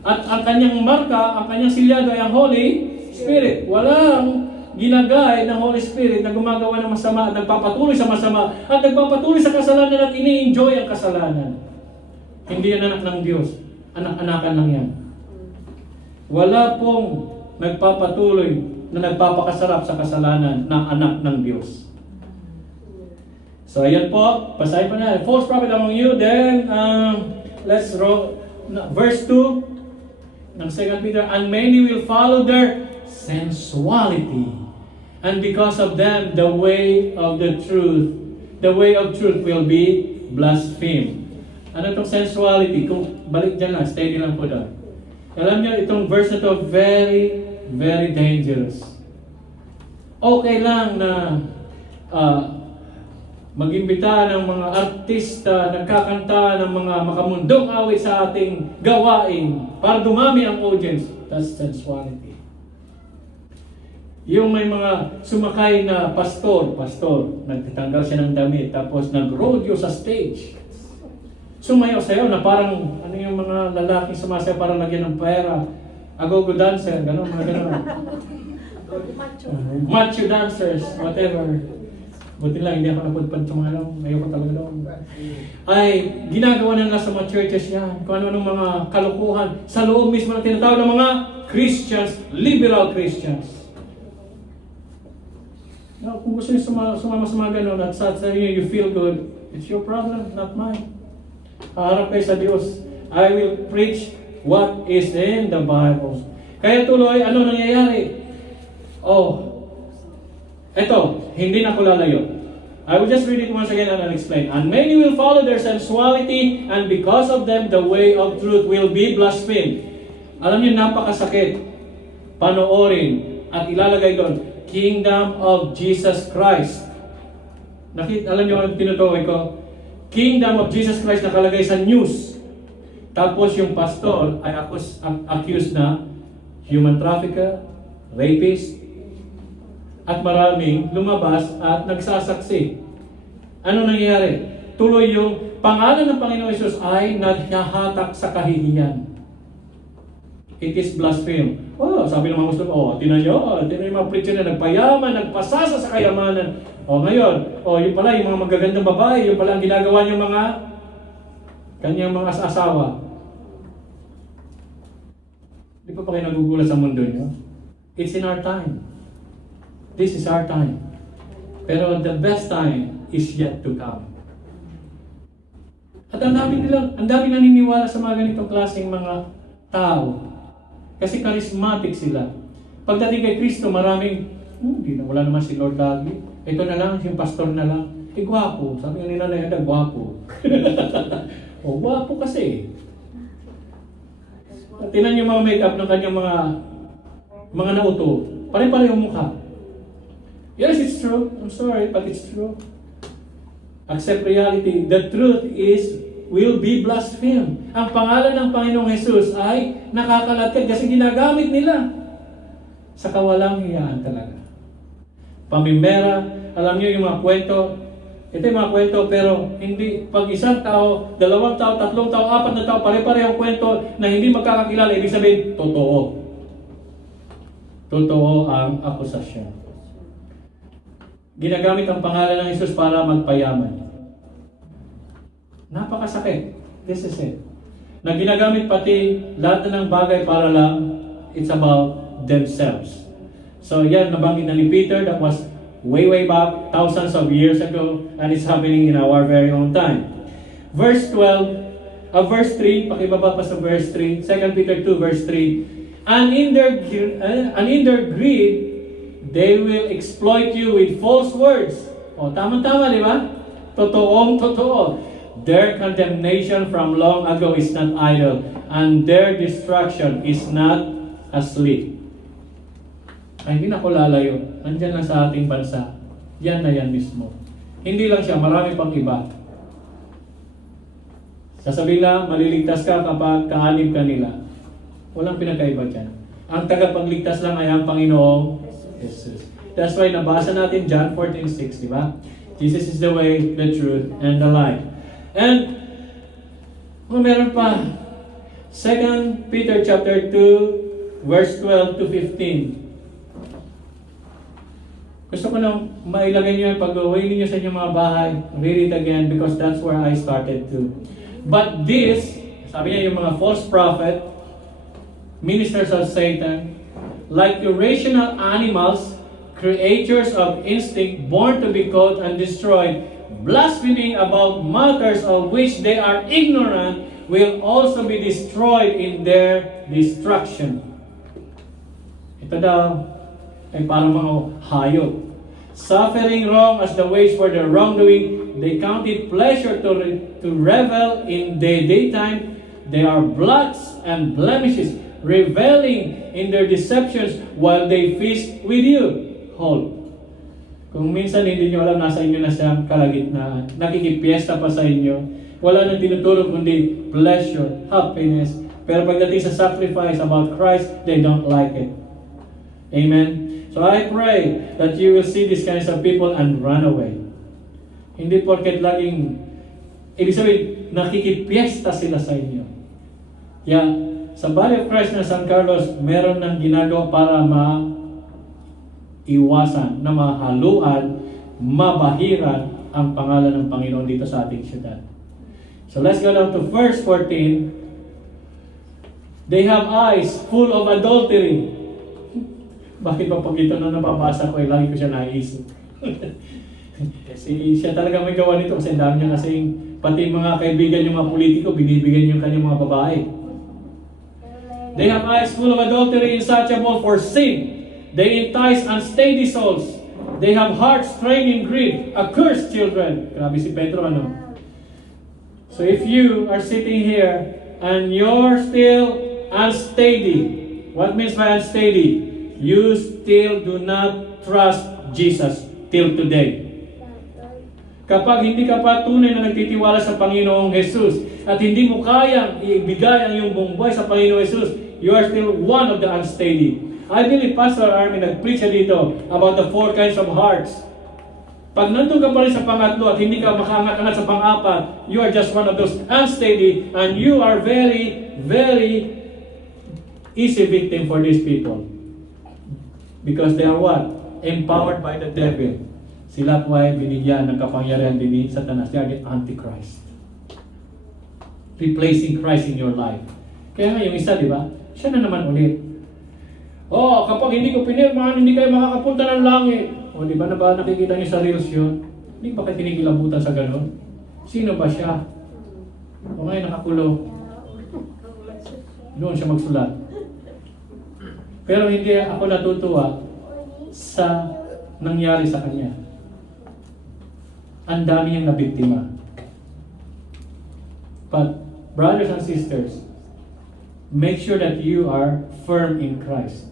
At ang kanyang marka, ang kanyang silyado ay ang Holy Spirit. Walang ginagay ng Holy Spirit na gumagawa ng masama at nagpapatuloy sa masama at nagpapatuloy sa kasalanan at ini-enjoy ang kasalanan. Hindi yan anak ng Diyos. Anak-anakan lang yan. Wala pong nagpapatuloy na nagpapakasarap sa kasalanan na anak ng Diyos. So ayan po, basahin pa na. False prophet among you, then let's roll. Verse 2 ng 2 Peter, and many will follow their sensuality. And because of them, the way of truth will be blasphemed. Ano itong sensuality? Kung balik dyan lang, steady lang po doon. Alam niyo, itong verse na ito, very, very dangerous. Okay lang na mag-imbita ng mga artista, nagkakanta ng mga makamundong awit sa ating gawain para dumami ang audience. That's sensuality. Yung may mga sumakay na pastor, nagtatanggal siya ng damit, tapos nag-rodeo sa stage. Sumayaw-sayaw na parang, ano yung mga lalaking sumasayaw parang lagyan ng pera. Agogo dancer, gano'n, mga gano'n. Macho dancers, whatever. Buti lang, hindi ako napudpad sa mga alam. Ayoko talaga doon. Ay, ginagawa na nila sa mga churches yan. Kung ano mga kalukuhan. Sa loob mismo na tinatawag ng mga Christians, liberal Christians. Now, kung gusto niyo sumama sa mga gano'n at sa sarili you feel good, it's your problem, not mine. Haharap kayo sa Diyos. I will preach what is in the Bible. Kaya tuloy, ano nangyayari? Eto, hindi na ko lalayo. I will just read it once again and I'll explain. And many will follow their sensuality, and because of them, the way of truth will be blasphemed. Alam niyo, napakasakit. Panoorin at ilalagay doon, Kingdom of Jesus Christ. Alam niyo kung tinutukoy ko? Kingdom of Jesus Christ nakalagay sa news. Tapos yung pastor ay accused na human trafficker, rapist, at maraming lumabas at nagsasaksi. Ano nangyayari? Tuloy yung pangalan ng Panginoon Jesus ay naghahatak sa kahihiyan. it is blaspheme. Oh, sabi ng mga Muslim, tinan yung mga preacher na nagpayaman, nagpasasa sa kayamanan. Ngayon, yung pala, yung mga magagandang babae, yung pala ang ginagawa niyang kanyang mga asawa. Di pa kayo nagugulat sa mundo niyo? It's in our time. This is our time. Pero the best time is yet to come. At ang dami naniniwala sa mga ganitong klaseng mga tao. Kasi charismatic sila. Pagdating kay Kristo, maraming, wala naman si Lord lagi. Ito na lang, yung pastor na lang. Gwapo. Sabi nga nila na yun, gwapo. Gwapo kasi. Tinan yung mga make-up ng kanyang mga nauto. Pare-pare yung mukha. Yes, it's true. I'm sorry, but it's true. Accept reality. The truth will be blasphemed. Ang pangalan ng Panginoong Jesus ay nakakalatid kasi ginagamit nila sa kawalang hiyaan talaga. Pamimera, alam niyo yung mga kwento. Ito yung mga kwento, pero hindi, pag isang tao, 2 tao, 3 tao, 4 na tao, pare-parehong kwento na hindi magkakakilala, ibig sabihin, totoo. Totoo ang akusasyon. Ginagamit ang pangalan ng Jesus para magpayaman. Napakasakit. This is it. Na ginagamit pati lahat na ng bagay para lang, it's about themselves. So yan, nabanggit na ni Peter, that was way back, thousands of years ago, and it's happening in our very own time. Verse 3, pakibaba pa sa verse 3, 2 Peter 2 verse 3, and in their greed, they will exploit you with false words. Tama-tama, di ba? Totoo. Their condemnation from long ago is not idle, and their destruction is not asleep. Ay, hindi na ako lalayo. Nandyan lang sa ating bansa. Yan na yan mismo. Hindi lang siya, marami pang iba. Sasabihin lang, maliligtas ka kapag kaanib ka nila. Walang pinagkaiba dyan. Ang tagapagligtas lang ay ang Panginoong Jesus. That's why nabasa natin John 14:6, di ba? Jesus is the way, the truth, and the life. And, meron pa. 2 Peter chapter 2, verse 12 to 15. Gusto ko nang mailagay niyo yung pag-uwi ninyo sa inyong mga bahay. Read it again because that's where I started to. But this, sabi niya yung mga false prophet, ministers of Satan, like irrational animals, creatures of instinct, born to be caught and destroyed, blaspheming about matters of which they are ignorant, will also be destroyed in their destruction. Ito daw ay parang mga hayop. Suffering wrong as the wage for their wrongdoing, they count it pleasure to revel in the daytime. They are blots and blemishes, reveling in their deceptions while they feast with you. Hold. Kung minsan hindi nyo alam, nasa inyo na siyang kalagitnaan. Nakikipiesta pa sa inyo. Wala nang tinutulog kundi pleasure, happiness. Pero pagdating sa sacrifice about Christ, they don't like it. Amen? So I pray that you will see these kinds of people and run away. Hindi porket laging, ibig sabihin, nakikipiesta sila sa inyo. Kaya, sa Body of Christ na San Carlos, meron ng ginagawa para iwasan, na mahaluan, mabahiran ang pangalan ng Panginoon dito sa ating syudad. So let's go down to verse 14. They have eyes full of adultery. Bakit ba pag ito na nababasa ko, lagi ko siya naisip. Kasi siya talaga may gawa nito kasi dami niya kasing pati mga kaibigan yung mga politiko, binibigyan yung kanyang mga babae. They have eyes full of adultery, insatiable for sin. They entice unsteady souls. They have hearts strained in greed, accursed children. Grabe si Pedro, ano? So if you are sitting here and you're still unsteady, what means by unsteady? You still do not trust Jesus till today. Kapag hindi ka pa tunay na nagtitiwala sa Panginoong Jesus at hindi mo kayang ibigay ang iyong buong buhay sa Panginoong Jesus, you are still one of the unsteady. I believe Pastor Armin nag-preach dito about the 4 kinds of hearts. Pag nandun ka pa rin sa pangatlo at hindi ka makaangat-angat sa pang-apat, you are just one of those unsteady and you are very, very easy victim for these people. Because they are what? Empowered by the devil. Sila po ay binigyan ng kapangyarihan din ni Satanas. They are the Antichrist. Replacing Christ in your life. Kaya nga yung isa, di ba? Siya na naman ulit. Oh, kapag hindi ko pinirmahan, hindi kayo makakapunta ng langit. O, di ba na ba nakikita niyo sa reels yun? Hindi ba kayo kinikilabutan sa ganun? Sino ba siya? O ngayon nakakulong. Doon siya magsulat. Pero hindi ako natutuwa sa nangyari sa kanya. Ang dami niyang nabiktima. But, brothers and sisters, make sure that you are firm in Christ.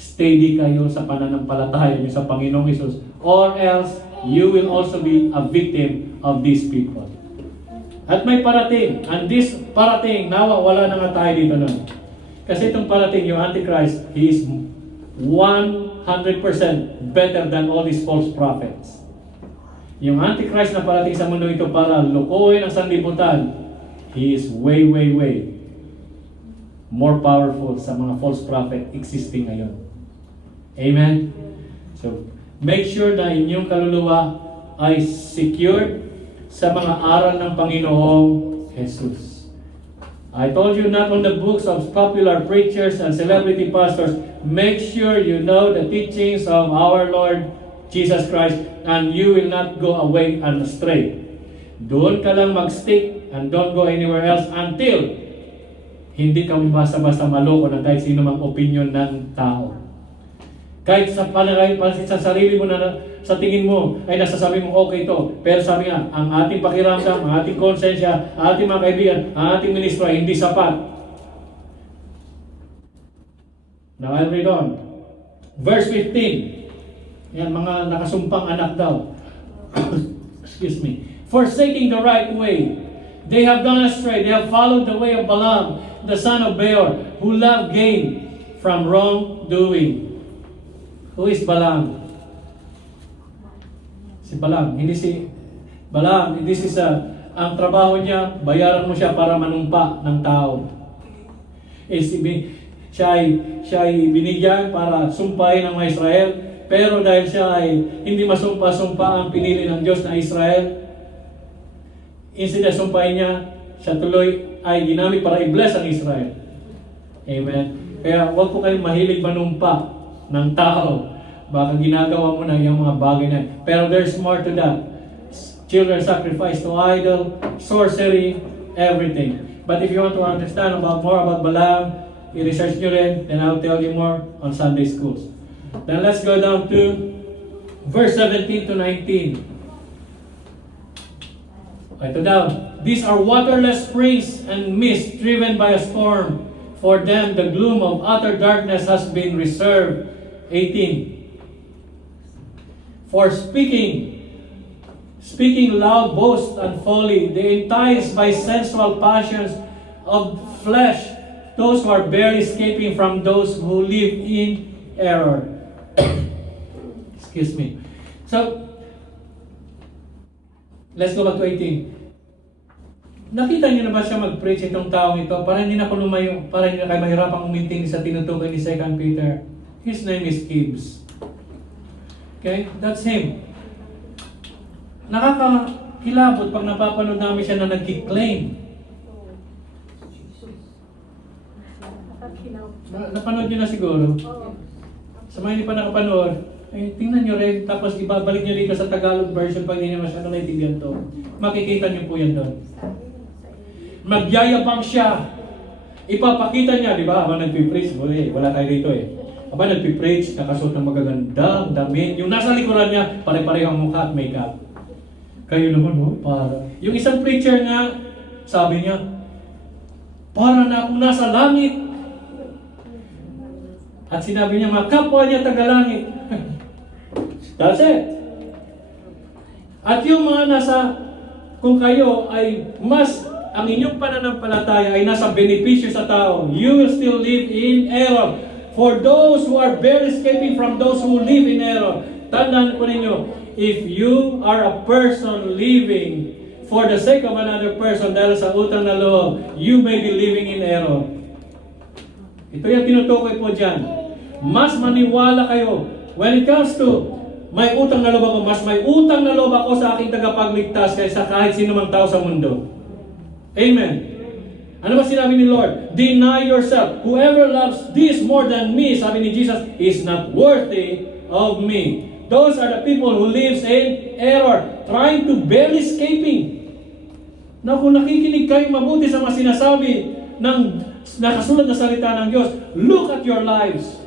Steady kayo sa pananampalataya niyo sa Panginoong Hesus, or else you will also be a victim of these people. At may parating, and this parating, nawa wala na nga tayo dito nun. Kasi itong parating, yung Antichrist, he is 100% better than all these false prophets. Yung Antichrist na parating sa mundo ito para lukuhin ang sanlibutan, he is way more powerful sa mga false prophet existing ngayon. Amen? So, make sure na inyong kaluluwa ay secured sa mga aral ng Panginoong Jesus. I told you not on the books of popular preachers and celebrity pastors. Make sure you know the teachings of our Lord Jesus Christ, and you will not go away and astray. Doon ka lang mag-stick and don't go anywhere else until hindi ka basta-basta maloko ng kahit sino mang opinion ng tao. Kahit sa panalay, sa sarili mo na sa tingin mo ay nasasabi mo okay to. Pero sabi nga, ang ating pakiramdam, ang ating konsensya, ang ating mga kaibigan, ang ating ministro ay hindi sapat. Now I'll read on. Verse 15. Yan, mga nakasumpang anak daw. Excuse me. Forsaking the right way, they have gone astray. They have followed the way of Balaam, the son of Beor, who loved gain from wrongdoing. Who is Balaam? Si Balaam. Hindi si Balaam. This is ang trabaho niya, bayaran mo siya para manumpa ng tao. Siya ay binigyan para sumpahin ang mga Israel. Pero dahil siya ay hindi masumpa-sumpa ang pinili ng Diyos na Israel, instead na sumpahin niya, siya tuloy ay ginamit para i-bless ang Israel. Amen. Kaya huwag po kayong mahilig manumpa ng tao. Baka ginagawa mo na yung mga bagay na. Pero there's more to that. Children sacrifice to idol, sorcery, everything. But if you want to understand more about Balaam, i-research nyo rin, then I'll tell you more on Sunday schools. Then let's go down to verse 17 to 19. Ito daw. These are waterless springs and mist driven by a storm. For them, the gloom of utter darkness has been reserved. 18. For speaking loud boast and folly, they entice by sensual passions of flesh those who are barely escaping from those who live in error. Excuse me. So, let's go back to 18. Nakita niyo na ba siya mag-preach itong taong ito? Para hindi na ako lumayo, para hindi na kayo mahirapang uminting sa tinutukoy ni 2 Peter. His name is Gibbs. Okay? That's him. Nakakakilabot pag napapanood namin siya na nag-claim. Napanood niyo na siguro. Sa mga hindi pa nakapanood, ay tingnan niyo rin, tapos ibabalik niyo dito sa Tagalog version pag hindi niyo masyadong naintindihan to. Makikita niyo po yan doon. Magyayabang siya. Ipapakita niya, di ba? Habang nagpipreach, wala tayo dito eh. Habang nagpipreach, nakasuot ng magagandang damit. Yung nasa likuran niya, pare-pareho ang mukha at makeup. Kayo naman, no? Para. Yung isang preacher nga, sabi niya, para na akong nasa langit. At sinabi niya, mga kapwa niya taga-langit. That's it. At yung mga nasa, kung kayo ay mas, ang inyong pananampalataya ay nasa benepisyo sa tao, you will still live in error. For those who are barely escaping from those who live in error, tandaan po ninyo, if you are a person living for the sake of another person dahil sa utang na loob, you may be living in error. Ito yung tinutukoy po dyan. Mas maniwala kayo. When it comes to may utang na loob ako, mas may utang na loob ako sa aking tagapagligtas kaysa kahit sino mang tao sa mundo. Amen. Ano ba sinabi ni Lord? Deny yourself. Whoever loves this more than me, sabi ni Jesus, is not worthy of me. Those are the people who lives in error, trying to barely escaping. Na kung nakikinig kayo mabuti sa mga sinasabi ng nakasulat na salita ng Diyos, look at your lives.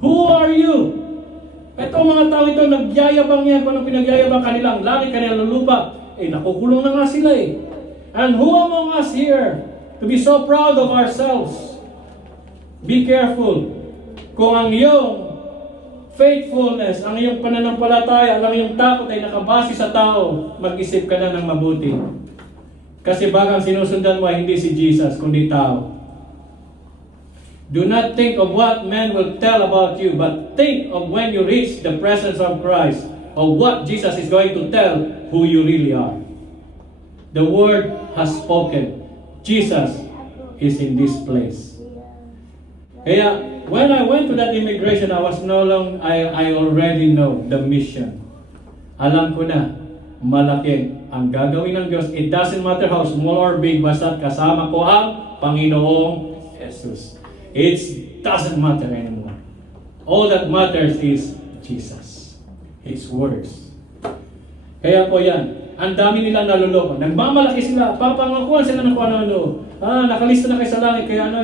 Who are you? Ito mga tao ito, nagyayabang yan. Kung pinagyayabang kanilang langit, kanilang lupa, nakukulong na nga sila eh. And who among us here to be so proud of ourselves? Be careful. Kung ang iyong faithfulness, ang iyong pananampalataya, ang iyong takot ay nakabase sa tao, mag-isip ka na ng mabuti. Kasi baka ang sinusundan mo ay hindi si Jesus, kundi tao. Do not think of what men will tell about you, but think of when you reach the presence of Christ, of what Jesus is going to tell who you really are. The Word has spoken. Jesus is in this place. Kaya, when I went to that immigration, I already know the mission. Alam ko na, malaki ang gagawin ng Diyos. It doesn't matter how small or big, basta kasama ko ang Panginoong Jesus. It doesn't matter anymore. All that matters is Jesus. His words. Kaya po yan, ang dami nilang naluloko. Nagmamalaki sila, papangakuan sila ng kung ano-ano. Nakalista na kayo sa langit, kaya ano.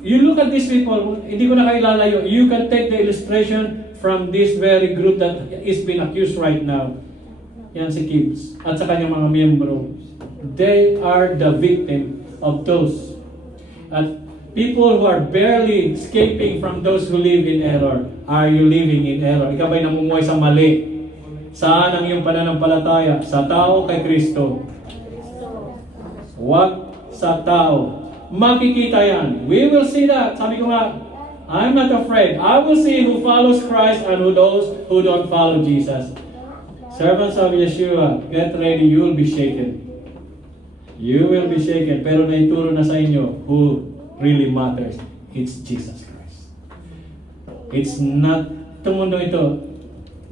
You look at these people, hindi ko na kayo lalayo. You can take the illustration from this very group that is being accused right now. Yan si Gibbs at sa kanyang mga miyembro. They are the victim of those. At people who are barely escaping from those who live in error. Are you living in error? Ikaw ba'y namumuhay sa mali? Saan ang iyong pananampalataya? Sa tao kay Kristo? Huwag sa tao. Makikita yan. We will see that. Sabi ko nga, I'm not afraid. I will see who follows Christ and who those who don't follow Jesus. Servants of Yeshua, get ready. You will be shaken. You will be shaken. Pero naituro na sa inyo who really matters. It's Jesus Christ. It's not itong mundo ito.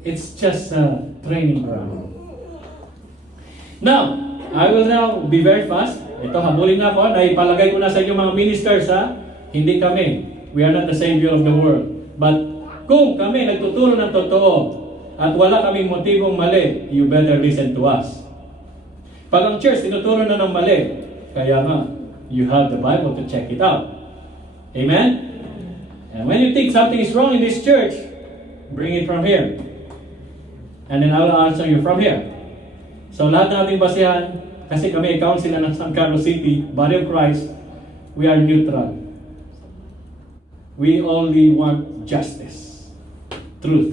It's just a training ground. Now, I will now be very fast. Ito, habulin na ako. Naipalagay ko na sa inyo mga ministers, ha? Hindi kami. We are not the savior of the world. But kung kami nagtuturo ng totoo at wala kaming motibong mali, you better listen to us. Pag ang church tinuturo na ng mali, kaya nga, you have the Bible to check it out. Amen? And when you think something is wrong in this church, bring it from here. And then I will answer you from here. So lahat natin basihan, kasi kami council ng San Carlos City, Body of Christ, we are neutral. We only want justice. Truth.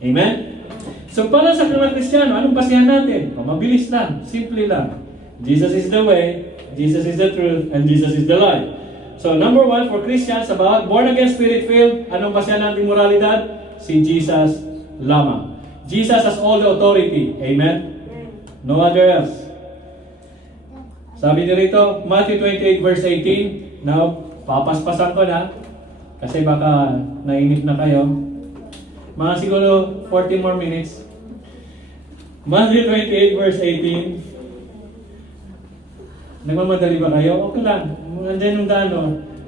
Amen? So para sa mga Kristiyano, anong basihan natin? Mabilis lang, simple lang. Jesus is the way, Jesus is the truth, and Jesus is the life. So number one, for Christians, about born-again, spirit-filled, anong basihan natin moralidad? Si Jesus lamang. Jesus has all the authority. Amen? No other else. Sabi nito, Matthew 28 verse 18. Now, papaspasan ko na, kasi baka nainip na kayo. Mga siguro 40 more minutes. Matthew 28 verse 18. Nagmamadali ba kayo? Okay lang. Nandiyan yung daan, no?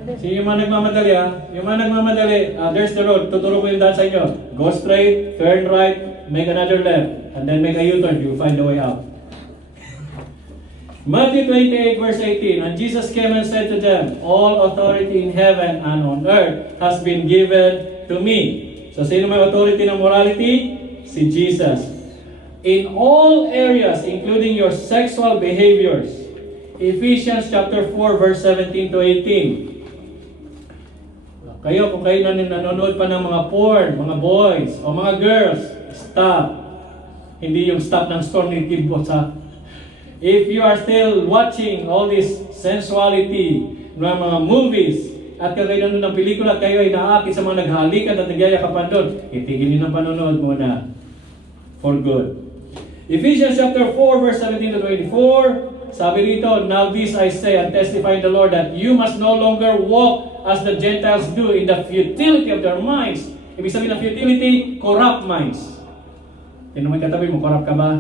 Yung mga nagmamadali, yung mga nagmamadali, there's the road. Tuturo ko yung daan sa inyo. Go straight, turn right, make another left, and then make a U-turn. You'll find the way out. Matthew 28 verse 18. And Jesus came and said to them, all authority in heaven and on earth has been given to me. So sino may authority ng morality? Si Jesus. In all areas, including your sexual behaviors. Ephesians chapter 4 verse 17 to 18. Kayo, kung kayo nanonood pa ng mga porn, mga boys, o mga girls, stop. Hindi yung stop ng store ni Kibos, ha? If you are still watching all this sensuality, mga movies, at kayo nanonood ng pelikula, kayo ay naakit sa mga naghalikan at nagyayakapan doon, itigil niyo ng panonood muna. For good. Ephesians chapter 4 verse 17 to 24. sabi rito, now this I say and testify in the Lord that you must no longer walk as the Gentiles do in the futility of their minds. Ibig sabihin ng futility, corrupt minds. Tingnan mo yung katabi mo, corrupt ka ba?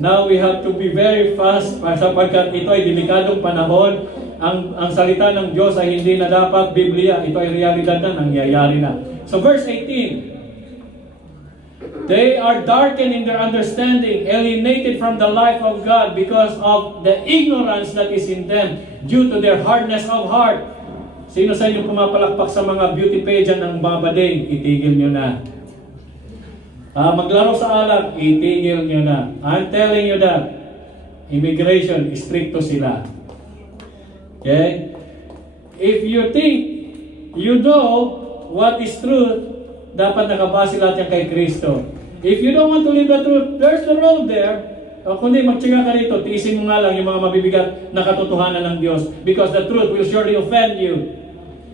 Now we have to be very fast sapagkat ito ay delikadong panahon. Ang salita ng Diyos ay hindi na dapat Biblia. Ito ay realidad na, nangyayari na. So verse 18. They are darkened in their understanding, alienated from the life of God because of the ignorance that is in them due to their hardness of heart. Sino sa inyo pumapalakpak sa mga beauty pageant ng babading? Itigil nyo na. Maglaro sa alak, itigil nyo na. I'm telling you that. Immigration, stricto sila. Okay? If you think you know what is truth, dapat nakabase lahat yan kay Kristo. If you don't want to live the truth, there's the road there. Kundi magtsinga ka rito, tiisin mo nga lang yung mga mabibigat na katotohanan ng Diyos. Because the truth will surely offend you.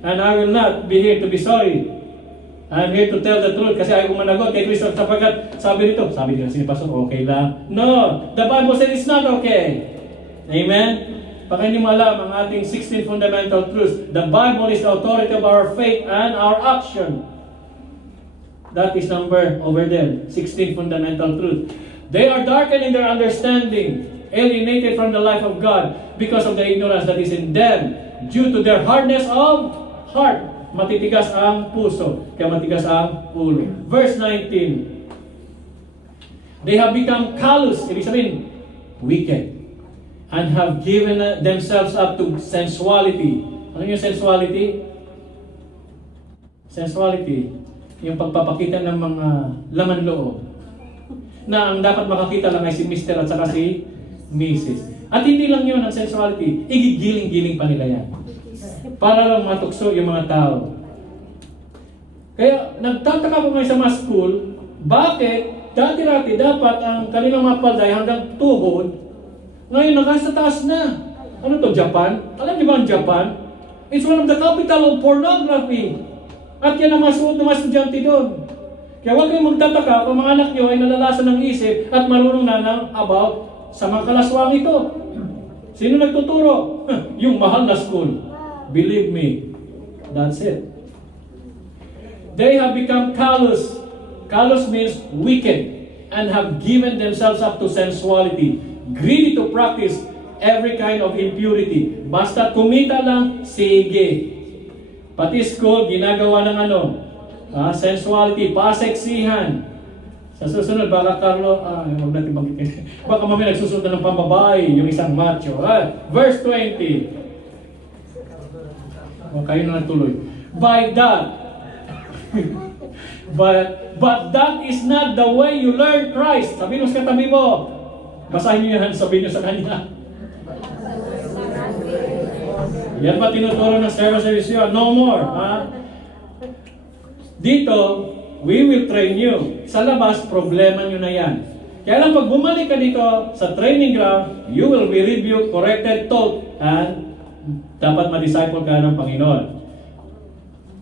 And I will not be here to be sorry. I'm here to tell the truth kasi ayaw kong managot kay Kristo sapagkat sabi nila si Pastor, okay lang. No, the Bible said it's not okay. Amen? Baka hindi mo alam ang ating 16 fundamental truths. The Bible is the authority of our faith and our action. That is number over there, 16 fundamental truths. They are darkened in their understanding, alienated from the life of God because of the ignorance that is in them due to their hardness of heart. Matitigas ang puso, kaya matigas ang ulo. Verse 19. They have become callous, ibig sabihin, wicked. And have given themselves up to sensuality. Ano yung sensuality? Sensuality, yung pagpapakita ng mga laman loob. Na ang dapat makakita lang ay si Mr. at saka si Mrs. At hindi lang yun ang sensuality, igigiling-giling pa nila yan. Para lang matukso yung mga tao. Kaya nagtataka ko ngayon sa mga school, bakit dati-dati dapat ang kanilang mga palday hanggang tuhod, ngayon, nasa taas na. Ano to, Japan? Alam niyo ba ang Japan? It's one of the capital of pornography. At yan ang masuot ng mga estudyante doon. Kaya huwag kayong magtataka kung mga anak niyo ay nalalasan ng isip at marunong na ng about sa mga kalaswang ito. Sino nagtuturo? Yung mahal na school. Believe me, that's it. They have become callous. Callous means wicked and have given themselves up to sensuality. Greedy to practice every kind of impurity. Basta kumita lang, sige. Pati school, ginagawa ng sensuality, paseksihan. Sa susunod, baka Carlo, huwag natin banggitin. Baka mamaya nagsusunod ng pambabae, yung isang macho. Verse 20. Kayo na natuloy. By that, but that is not the way you learn Christ. Sabi mo sa katabi mo, basahin niyo yan, sabihin niyo sa kanya. Yan ba tinuturo ng service yun? No more. Dito, we will train you. Sa labas, problema nyo na yan. Kaya lang pag bumalik ka dito sa training ground, you will be rebuked, corrected, taught, and dapat ma-disciple ka ng Panginoon.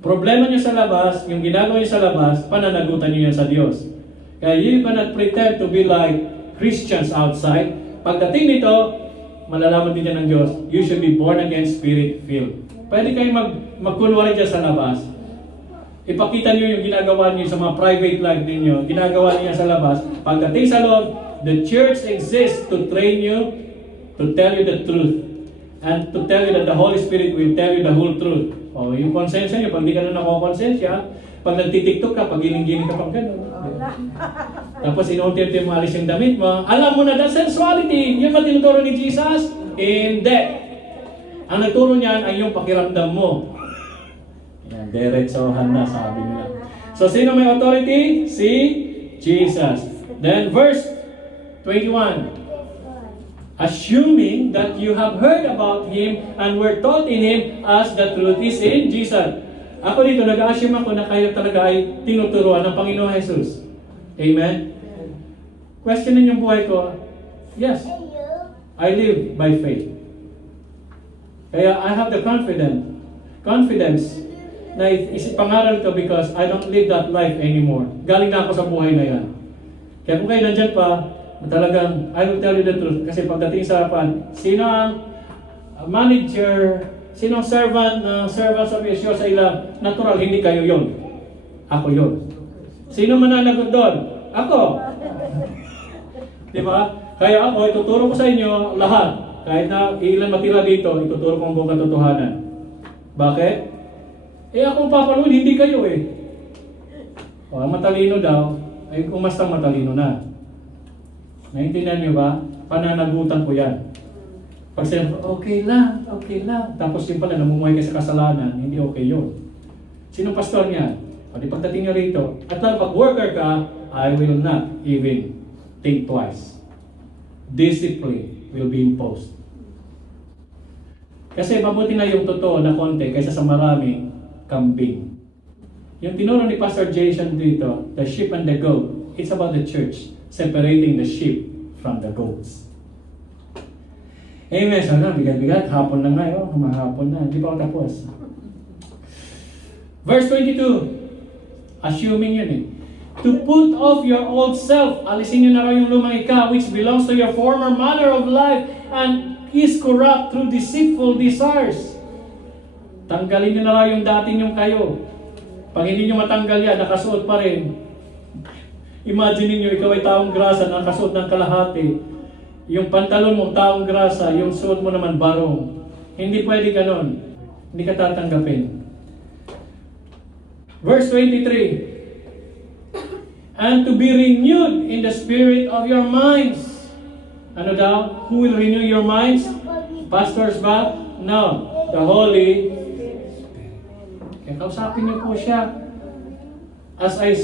Problema nyo sa labas, yung ginagawa nyo sa labas, pananagutan nyo yan sa Diyos. Kaya you cannot pretend to be like Christians outside. Pagdating nito, malalaman din yan ng Diyos, you should be born again, spirit-filled. Pwede kayong magkunwari dyan sa labas. Ipakita nyo yung ginagawa nyo sa mga private life ninyo, ginagawa nyo sa labas. Pagdating sa loob, the church exists to train you, to tell you the truth, and to tell you that the Holy Spirit will tell you the whole truth. O, yung konsensya nyo, pag di ka na nakokonsensya, pag nagtitiktok ka, pag giling-giling ka pang gano'n. Tapos inuunti-unti mo alis yung damit mo, alam mo na, that's sensuality. Yun ba tinuturo ni Jesus? Hindi. Ang nagturo niyan ay yung pakiramdam mo. Yan, diretsohan na, sabi nila. So, sino may authority? Si Jesus. Then, verse 21. Assuming that you have heard about Him and were taught in Him as the truth is in Jesus. Ako dito, nag-assume ako na kayo talaga ay tinuturuan ng Panginoong Jesus. Amen? Questionin yung buhay ko. Yes, I live by faith. Kaya I have the confidence na pangaral ko because I don't live that life anymore. Galing na ako sa buhay na yan. Kaya kung kayo nandyan pa, talagang, I will tell you the truth. Kasi pagdating sa harapan, sino ang manager, sino ang servant of Yeshua sa ilang natural, hindi kayo yon. Ako yon. Sino mananagot doon? Ako. Diba? Kaya ako, ituturo ko sa inyo lahat. Kahit na ilan matira dito, ituturo ko ang buong katotohanan. Bakit? Akong papanood, hindi kayo O, ang matalino daw, ay umastang matalino na. Naintindihan niyo ba? Pananagutan ko yan. Pag sinabi, okay lang. Tapos yung pala, namumuhay ka sa kasalanan, hindi okay yun. Sino pastor niya? O di pagdating niya rito, at lang pag worker ka, I will not even think twice. Discipline will be imposed. Kasi mabuti na yung totoo na konti kaysa sa maraming kambing. Yung tinuro ni Pastor Jason dito, the sheep and the goat, it's about the church separating the sheep from the goats. Amen. So na, bigat-bigat. Hapon na nga. Humahapon na. Hindi pa ako tapos. Verse 22. Assuming yun To put off your old self. Alisin nyo na raw yung lumang ikaw, which belongs to your former manner of life and is corrupt through deceitful desires. Tanggalin nyo na raw yung dati nyong kayo. Pag hindi nyo matanggal yan, nakasuot pa rin. Imagine niyo ikaw ay taong grasa, nakasuot ng kalahati. Yung pantalon mo, taong grasa, yung suot mo naman barong. Hindi pwede ganon. Hindi ka tatanggapin. Verse 23. And to be renewed in the spirit of your minds. Ano daw? Who will renew your minds? Pastors ba? No. The Holy Spirit. Kaya kausapin niyo po siya. As I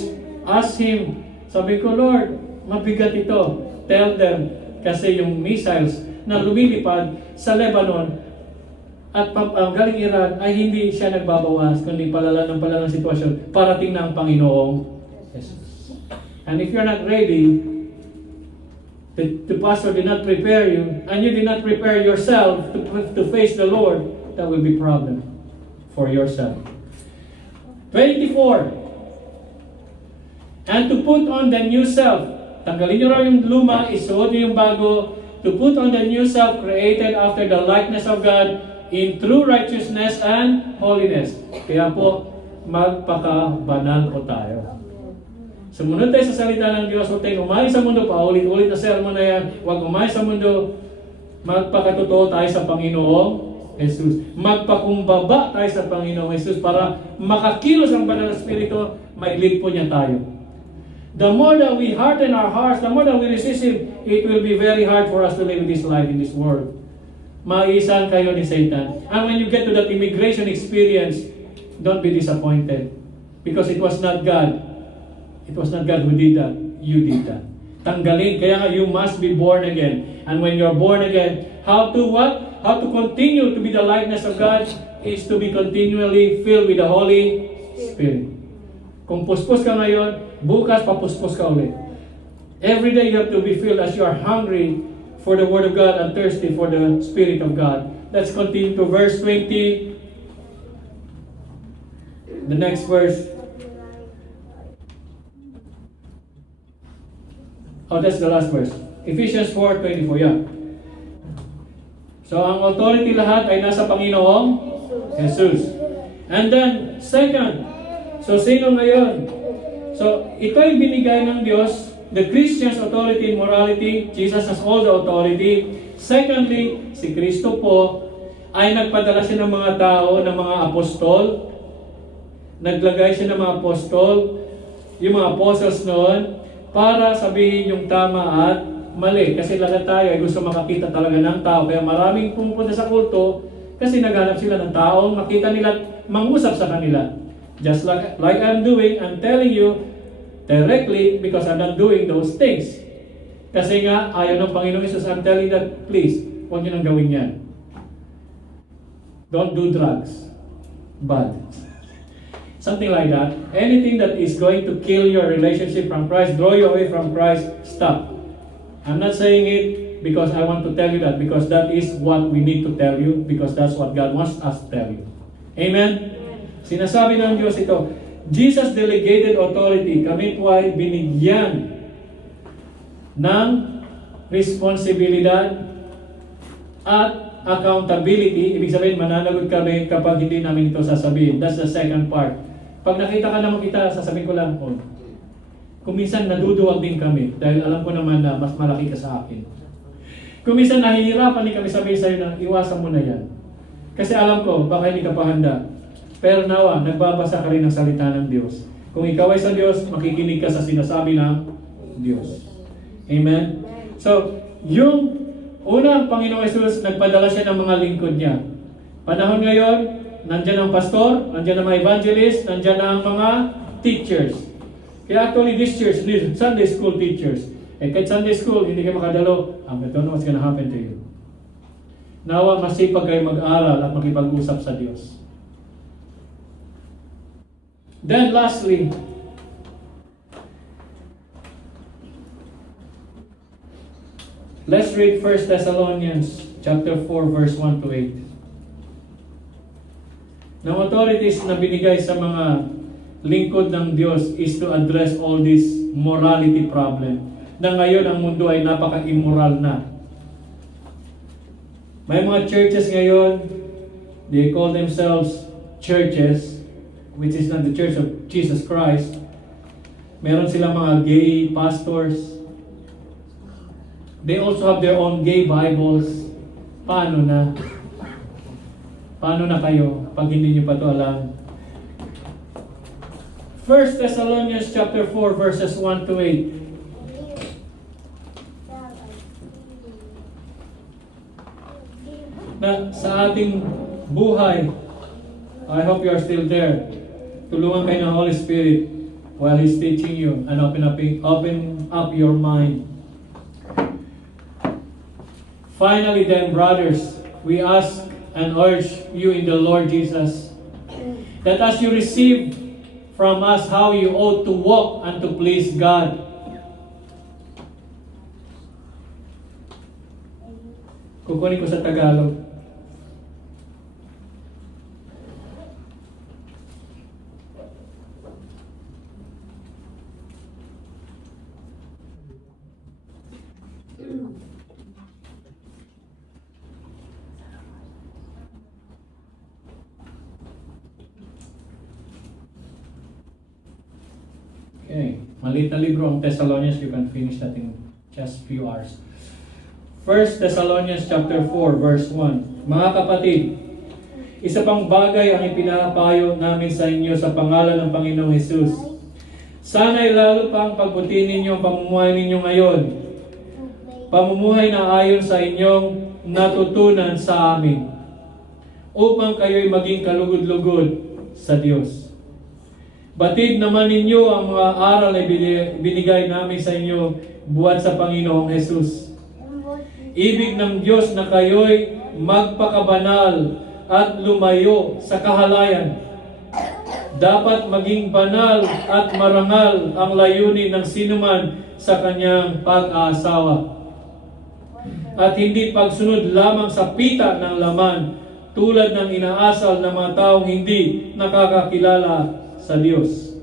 ask Him, sabi ko, Lord, mabigat ito. Tell them. Kasi yung missiles na lumilipad sa Lebanon at galing Iran ay hindi siya nagbabawas, kundi palala ng sitwasyon. Parating na ang Panginoong Jesus. And if you're not ready, the pastor did not prepare you, and you did not prepare yourself to face the Lord, that will be problem for yourself. 24. And to put on the new self. Tanggalin nyo raw yung luma, isuot nyo yung bago. To put on the new self created after the likeness of God in true righteousness and holiness. Kaya po, magpakabanal po tayo. Sumunod tayo sa salita ng Diyos. Huwag tayong umalis sa mundo. Paulit-ulit na sermon na yan. Huwag umalis sa mundo. Magpakatotoo tayo sa Panginoong Jesus. Magpakumbaba tayo sa Panginoong Jesus para makakilos ang banal na Espiritu, maiglig po niya tayo. The more that we harden our hearts, the more that we resist Him, it will be very hard for us to live this life in this world. Maisan kayo ni Satan. And when you get to that immigration experience, don't be disappointed. Because it was not God. It was not God who did that. You did that. Tanggalin. Kaya nga, you must be born again. And when you're born again, how to what? How to continue to be the likeness of God is to be continually filled with the Holy Spirit. Kung puspos ka ngayon, bukas papuspos ka ulit. Every day you have to be filled as you are hungry for the Word of God and thirsty for the Spirit of God. Let's continue to verse 20. The next verse. Oh, that's the last verse. Ephesians 4:24, yeah. So, ang authority lahat ay nasa Panginoong Jesus. And then, second, so sino ngayon? So, ito ay binigay ng Diyos, the Christian's authority and morality. Jesus has all the authority. Secondly, si Kristo po ay nagpadala siya ng mga tao, ng mga apostol. Naglagay siya ng mga apostol, yung mga apostles noon, para sabihin yung tama at mali. Kasi lahat tayo ay gusto makakita talaga ng tao. Kaya maraming pumupunta sa kulto kasi naghanap sila ng taong makita nila, mangusap sa kanila. Just like I'm doing, I'm telling you directly because I'm not doing those things. Kasi nga, ayaw ng Panginoon Jesus, I'm telling that, please, huwag nyo nang gawin yan. Don't do drugs. Bad. Something like that. Anything that is going to kill your relationship from Christ, draw you away from Christ, stop. I'm not saying it because I want to tell you that, because that is what we need to tell you, because that's what God wants us to tell you. Amen? Sinasabi ng Diyos ito, Jesus delegated authority. Kami po ay binigyan ng responsibilidad at accountability. Ibig sabihin, mananagot kami kapag hindi namin ito sasabihin. That's the second part. Pag nakita ka naman kita, sasabihin ko lang, oh, kuminsan naduduwag din kami dahil alam ko naman na mas malaki ka sa akin. Kuminsan nahihirapan din kami sabihin sa'yo na iwasan mo na yan. Kasi alam ko, baka hindi ka pa handa. Pero nawa, nagbabasa ka rin ng salita ng Diyos. Kung ikaw ay sa Diyos, makikinig ka sa sinasabi ng Diyos. Amen? So, yung unang Panginoong Hesus, nagpadala siya ng mga lingkod niya. Panahon ngayon, nandyan ang pastor, nandyan ang mga evangelist, nandyan ang mga teachers. Kaya actually, this church, this Sunday school teachers, kahit Sunday school, hindi kayo makadalo, I don't know what's gonna happen to you. Nawa, masipag kayo mag-aral at makipag-usap sa Diyos. Then lastly, let's read 1 Thessalonians chapter 4 verse 1 to 8. Ng authorities na binigay sa mga lingkod ng Diyos is to address all this morality problem. Na ngayon ang mundo ay napaka-immoral na. May mga churches ngayon, they call themselves churches, which is not the Church of Jesus Christ. Meron silang mga gay pastors. They also have their own gay Bibles. Paano na? Paano na kayo pag hindi nyo pa ito alam? 1 Thessalonians chapter 4 verses 1 to 8. Na sa ating buhay, I hope you are still there. Tulungan kayo ng Holy Spirit while He's teaching you and open up your mind. Finally then, brothers, we ask and urge you in the Lord Jesus that as you receive from us how you ought to walk and to please God. Kukunin ko sa Tagalog. Okay, maliit na libro ang Thessalonians. You can finish that in just few hours. 1 Thessalonians chapter 4 verse 1. Mga kapatid, isa pang bagay ang ipinapayo namin sa inyo sa pangalan ng Panginoong Hesus. Sana'y lalo pang pagbutihin ninyo ang pamumuhay ninyo ngayon. Pamumuhay na ayon sa inyong natutunan sa amin, upang kayo'y maging kalugod-lugod sa Diyos. Batid naman ninyo ang mga aral na binigay namin sa inyo buhat sa Panginoong Hesus. Ibig ng Diyos na kayo'y magpakabanal at lumayo sa kahalayan. Dapat maging banal at marangal ang layunin ng sinuman sa kanyang pag-aasawa. At hindi pagsunod lamang sa pita ng laman tulad ng inaasal ng mga taong hindi nakakakilala sa Diyos.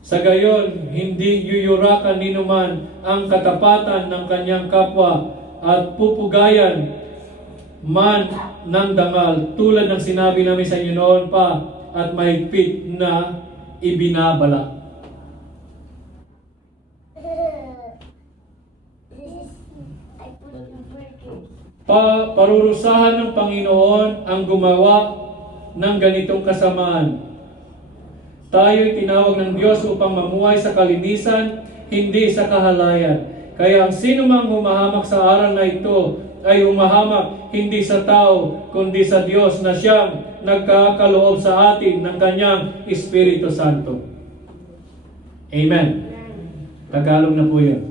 Sa gayon, hindi yuyurakan ninuman ang katapatan ng kanyang kapwa at pupugayan man ng dangal tulad ng sinabi namin sa inyo noon pa at mahigpit na ibinabala. Parurusahan ng Panginoon ang gumawa ng ganitong kasamaan. Tayo'y tinawag ng Diyos upang mamuhay sa kalinisan, hindi sa kahalayan. Kaya ang sino mang humahamak sa aral na ito ay humahamak hindi sa tao, kundi sa Diyos na siyang nagkakaloob sa atin ng kanyang Espiritu Santo. Amen. Tagalog na po yan.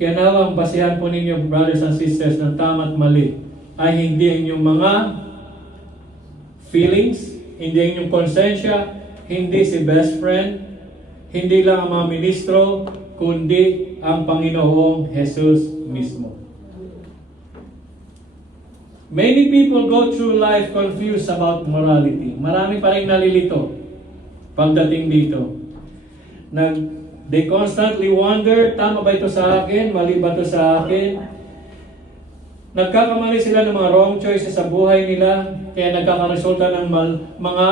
Kaya nawang basihan po ninyo, brothers and sisters, ng tama at mali ay hindi inyong mga feelings, hindi ang inyong konsensya, hindi si best friend, hindi lang ang mga ministro, kundi ang Panginoong Jesus mismo. Many people go through life confused about morality. Marami pa rin nalilito pagdating dito. They constantly wonder, tama ba ito sa akin? Mali ba ito sa akin? Nagkakamali sila ng mga wrong choices sa buhay nila, kaya nagkakaresulta ng mga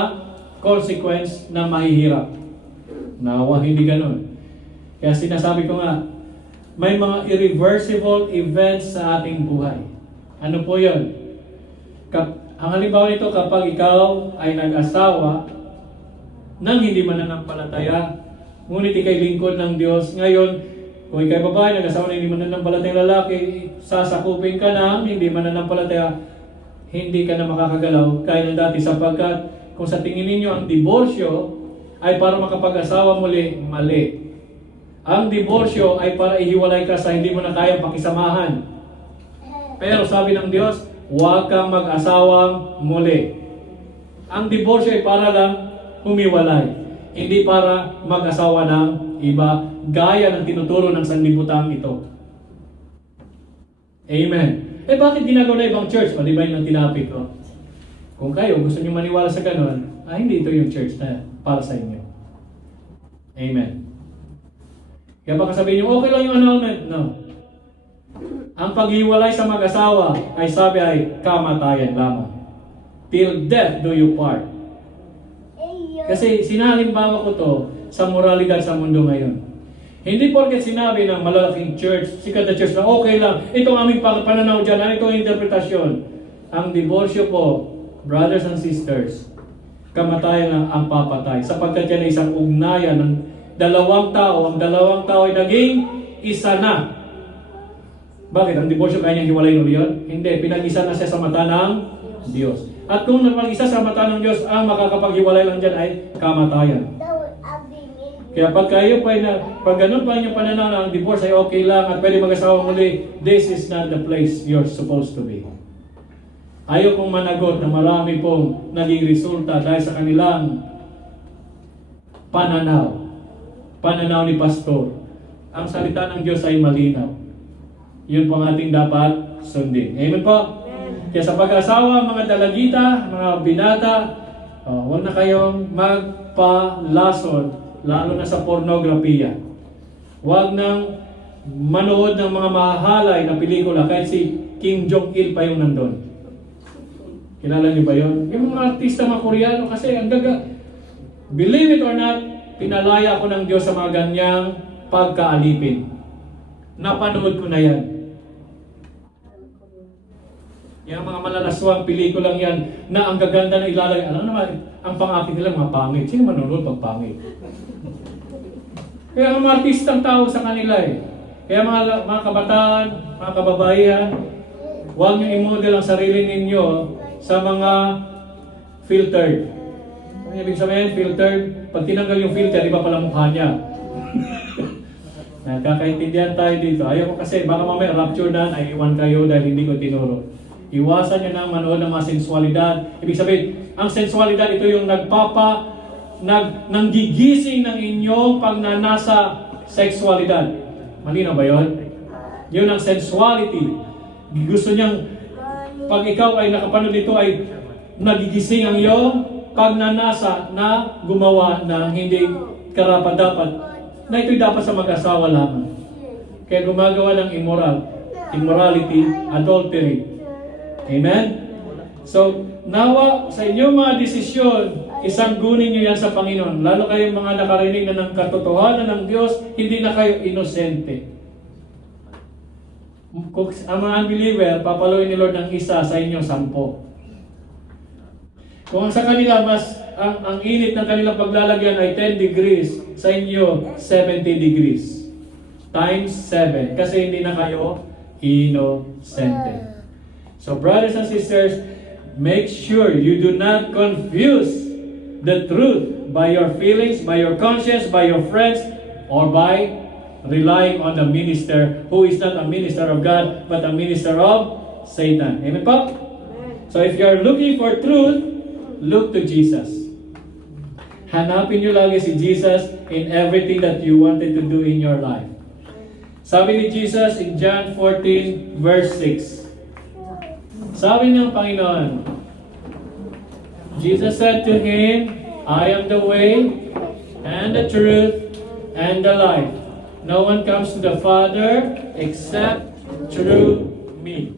consequence na mahihirap. Nawa, hindi ganun. Kaya sinasabi ko nga, may mga irreversible events sa ating buhay. Ano po yun? Ang halimbawa nito, kapag ikaw ay nag-asawa nang hindi mananampalataya, ngunit ikay lingkod ng Diyos, ngayon, kung ikay babae, nag-asawa na hindi mananampalatayang lalaki, sasakupin ka na, hindi mananampalataya, hindi ka na makakagalaw, kaya na dati, sapagkat kung sa tingin ninyo ang diborsyo ay para makapag-asawa muli, mali. Ang diborsyo ay para ihiwalay ka sa hindi mo na kayang pakisamahan. Pero sabi ng Diyos, huwag kang mag-asawang muli. Ang diborsyo ay para lang humiwalay, hindi para mag-asawa ng iba, gaya ng tinuturo ng sanlibutan ito. Amen. Bakit ginagawa na ibang church? O, di ba yun ang tinapik ko? Kung kayo gusto nyo maniwala sa ganun, hindi ito yung church na para sa inyo. Amen. Kaya baka sabihin nyo, okay lang yung annulment. No. Ang paghiwalay sa mag-asawa ay sabi ay kamatayan lamang. Till death do you part. Kasi sinalimbawa ko to sa moralidad sa mundo ngayon. Hindi porket sinabi ng malalaking church, sikat na church na okay lang, itong aming pananaw dyan, itong interpretasyon. Ang diborsyo po, brothers and sisters, kamatayan ang papatay. Sapagkat yan ay isang ugnayan ng dalawang tao. Ang dalawang tao ay naging isa na. Bakit? Ang diborsyo kaya niyang hiwalayin uli yun? Hindi. Pinag-isa na siya sa mata ng Diyos. At kung napag-isa sa mata ng Diyos, ang makakapaghiwalay lang dyan ay kamatayan. Kaya pag kayo pa pag ganun pa inyong pananaw na ang divorce ay okay lang at pwede mag-asawa muli, this is not the place you're supposed to be. Ayaw kong managot na marami pong naging resulta dahil sa kanilang pananaw ni pastor. Ang salita ng Diyos ay malinaw. Yun po ang ating dapat sundin. Amen po? Kaya sa pag-asawa, mga dalagita, mga binata, huwag na kayong magpalason, lalo na sa pornografiya. Huwag nang manood ng mga mahahalay na pelikula, kahit si Kim Jong-il pa yung nandun. Kilala niyo ba yun? Yung mga artista, mga Koreano, kasi ang believe it or not, pinalaya ako ng Diyos sa mga ganyang pagkaalipin. Napanood ko na yan. Yung mga malalaswang pelikulang yan na ang gaganda na ilalagay. Alam naman, ang pang-akit nila mga pangit. Sino manonood pag pangit? Kaya ang mga artistang tao sa kanila eh. Kaya mga kabataan, mga kababaihan, huwag niyo i-model ang sarili ninyo sa mga filtered. Ano ibig sabihin, filtered? Pag tinanggal yung filter, iba pala mukha niya. Nakakaintindihan tayo dito. Ayaw ko kasi, baka mamaya rapture na, naiiwan kayo dahil hindi ko tinuro. Iwasan nyo na manood ng mga sensualidad. Ibig sabihin, ang sensualidad, ito yung nanggigising ng inyong pagnanasa sexualidad. Malinaw ba yun? Yun ang sensuality. Gusto niyang, pag ikaw ay nakapanood dito, ay nagigising ang iyong pagnanasa na gumawa ng hindi karapat-dapat. Na ito'y dapat sa mag-asawa lamang. Kaya gumagawa ng immorality, adultery. Amen? So, nawa sa inyong mga desisyon, isanggunin nyo yan sa Panginoon. Lalo kayong mga nakarinig na ng katotohanan ng Diyos, hindi na kayo inosente. Kung ang mga unbeliever, papaluin ni Lord ng isa, sa inyo 10. Kung sa kanila, ang init ng kanilang paglalagyan ay 10 degrees, sa inyo 70 degrees. Times 7. Kasi hindi na kayo inosente. So brothers and sisters, make sure you do not confuse the truth by your feelings, by your conscience, by your friends, or by relying on the minister who is not a minister of God, but a minister of Satan. Amen po? So if you are looking for truth, look to Jesus. Hanapin nyo lagi si Jesus in everything that you wanted to do in your life. Sabi ni Jesus in John 14 verse 6. Sabi ng Panginoon, Jesus said to him, I am the way and the truth and the life. No one comes to the Father except through me.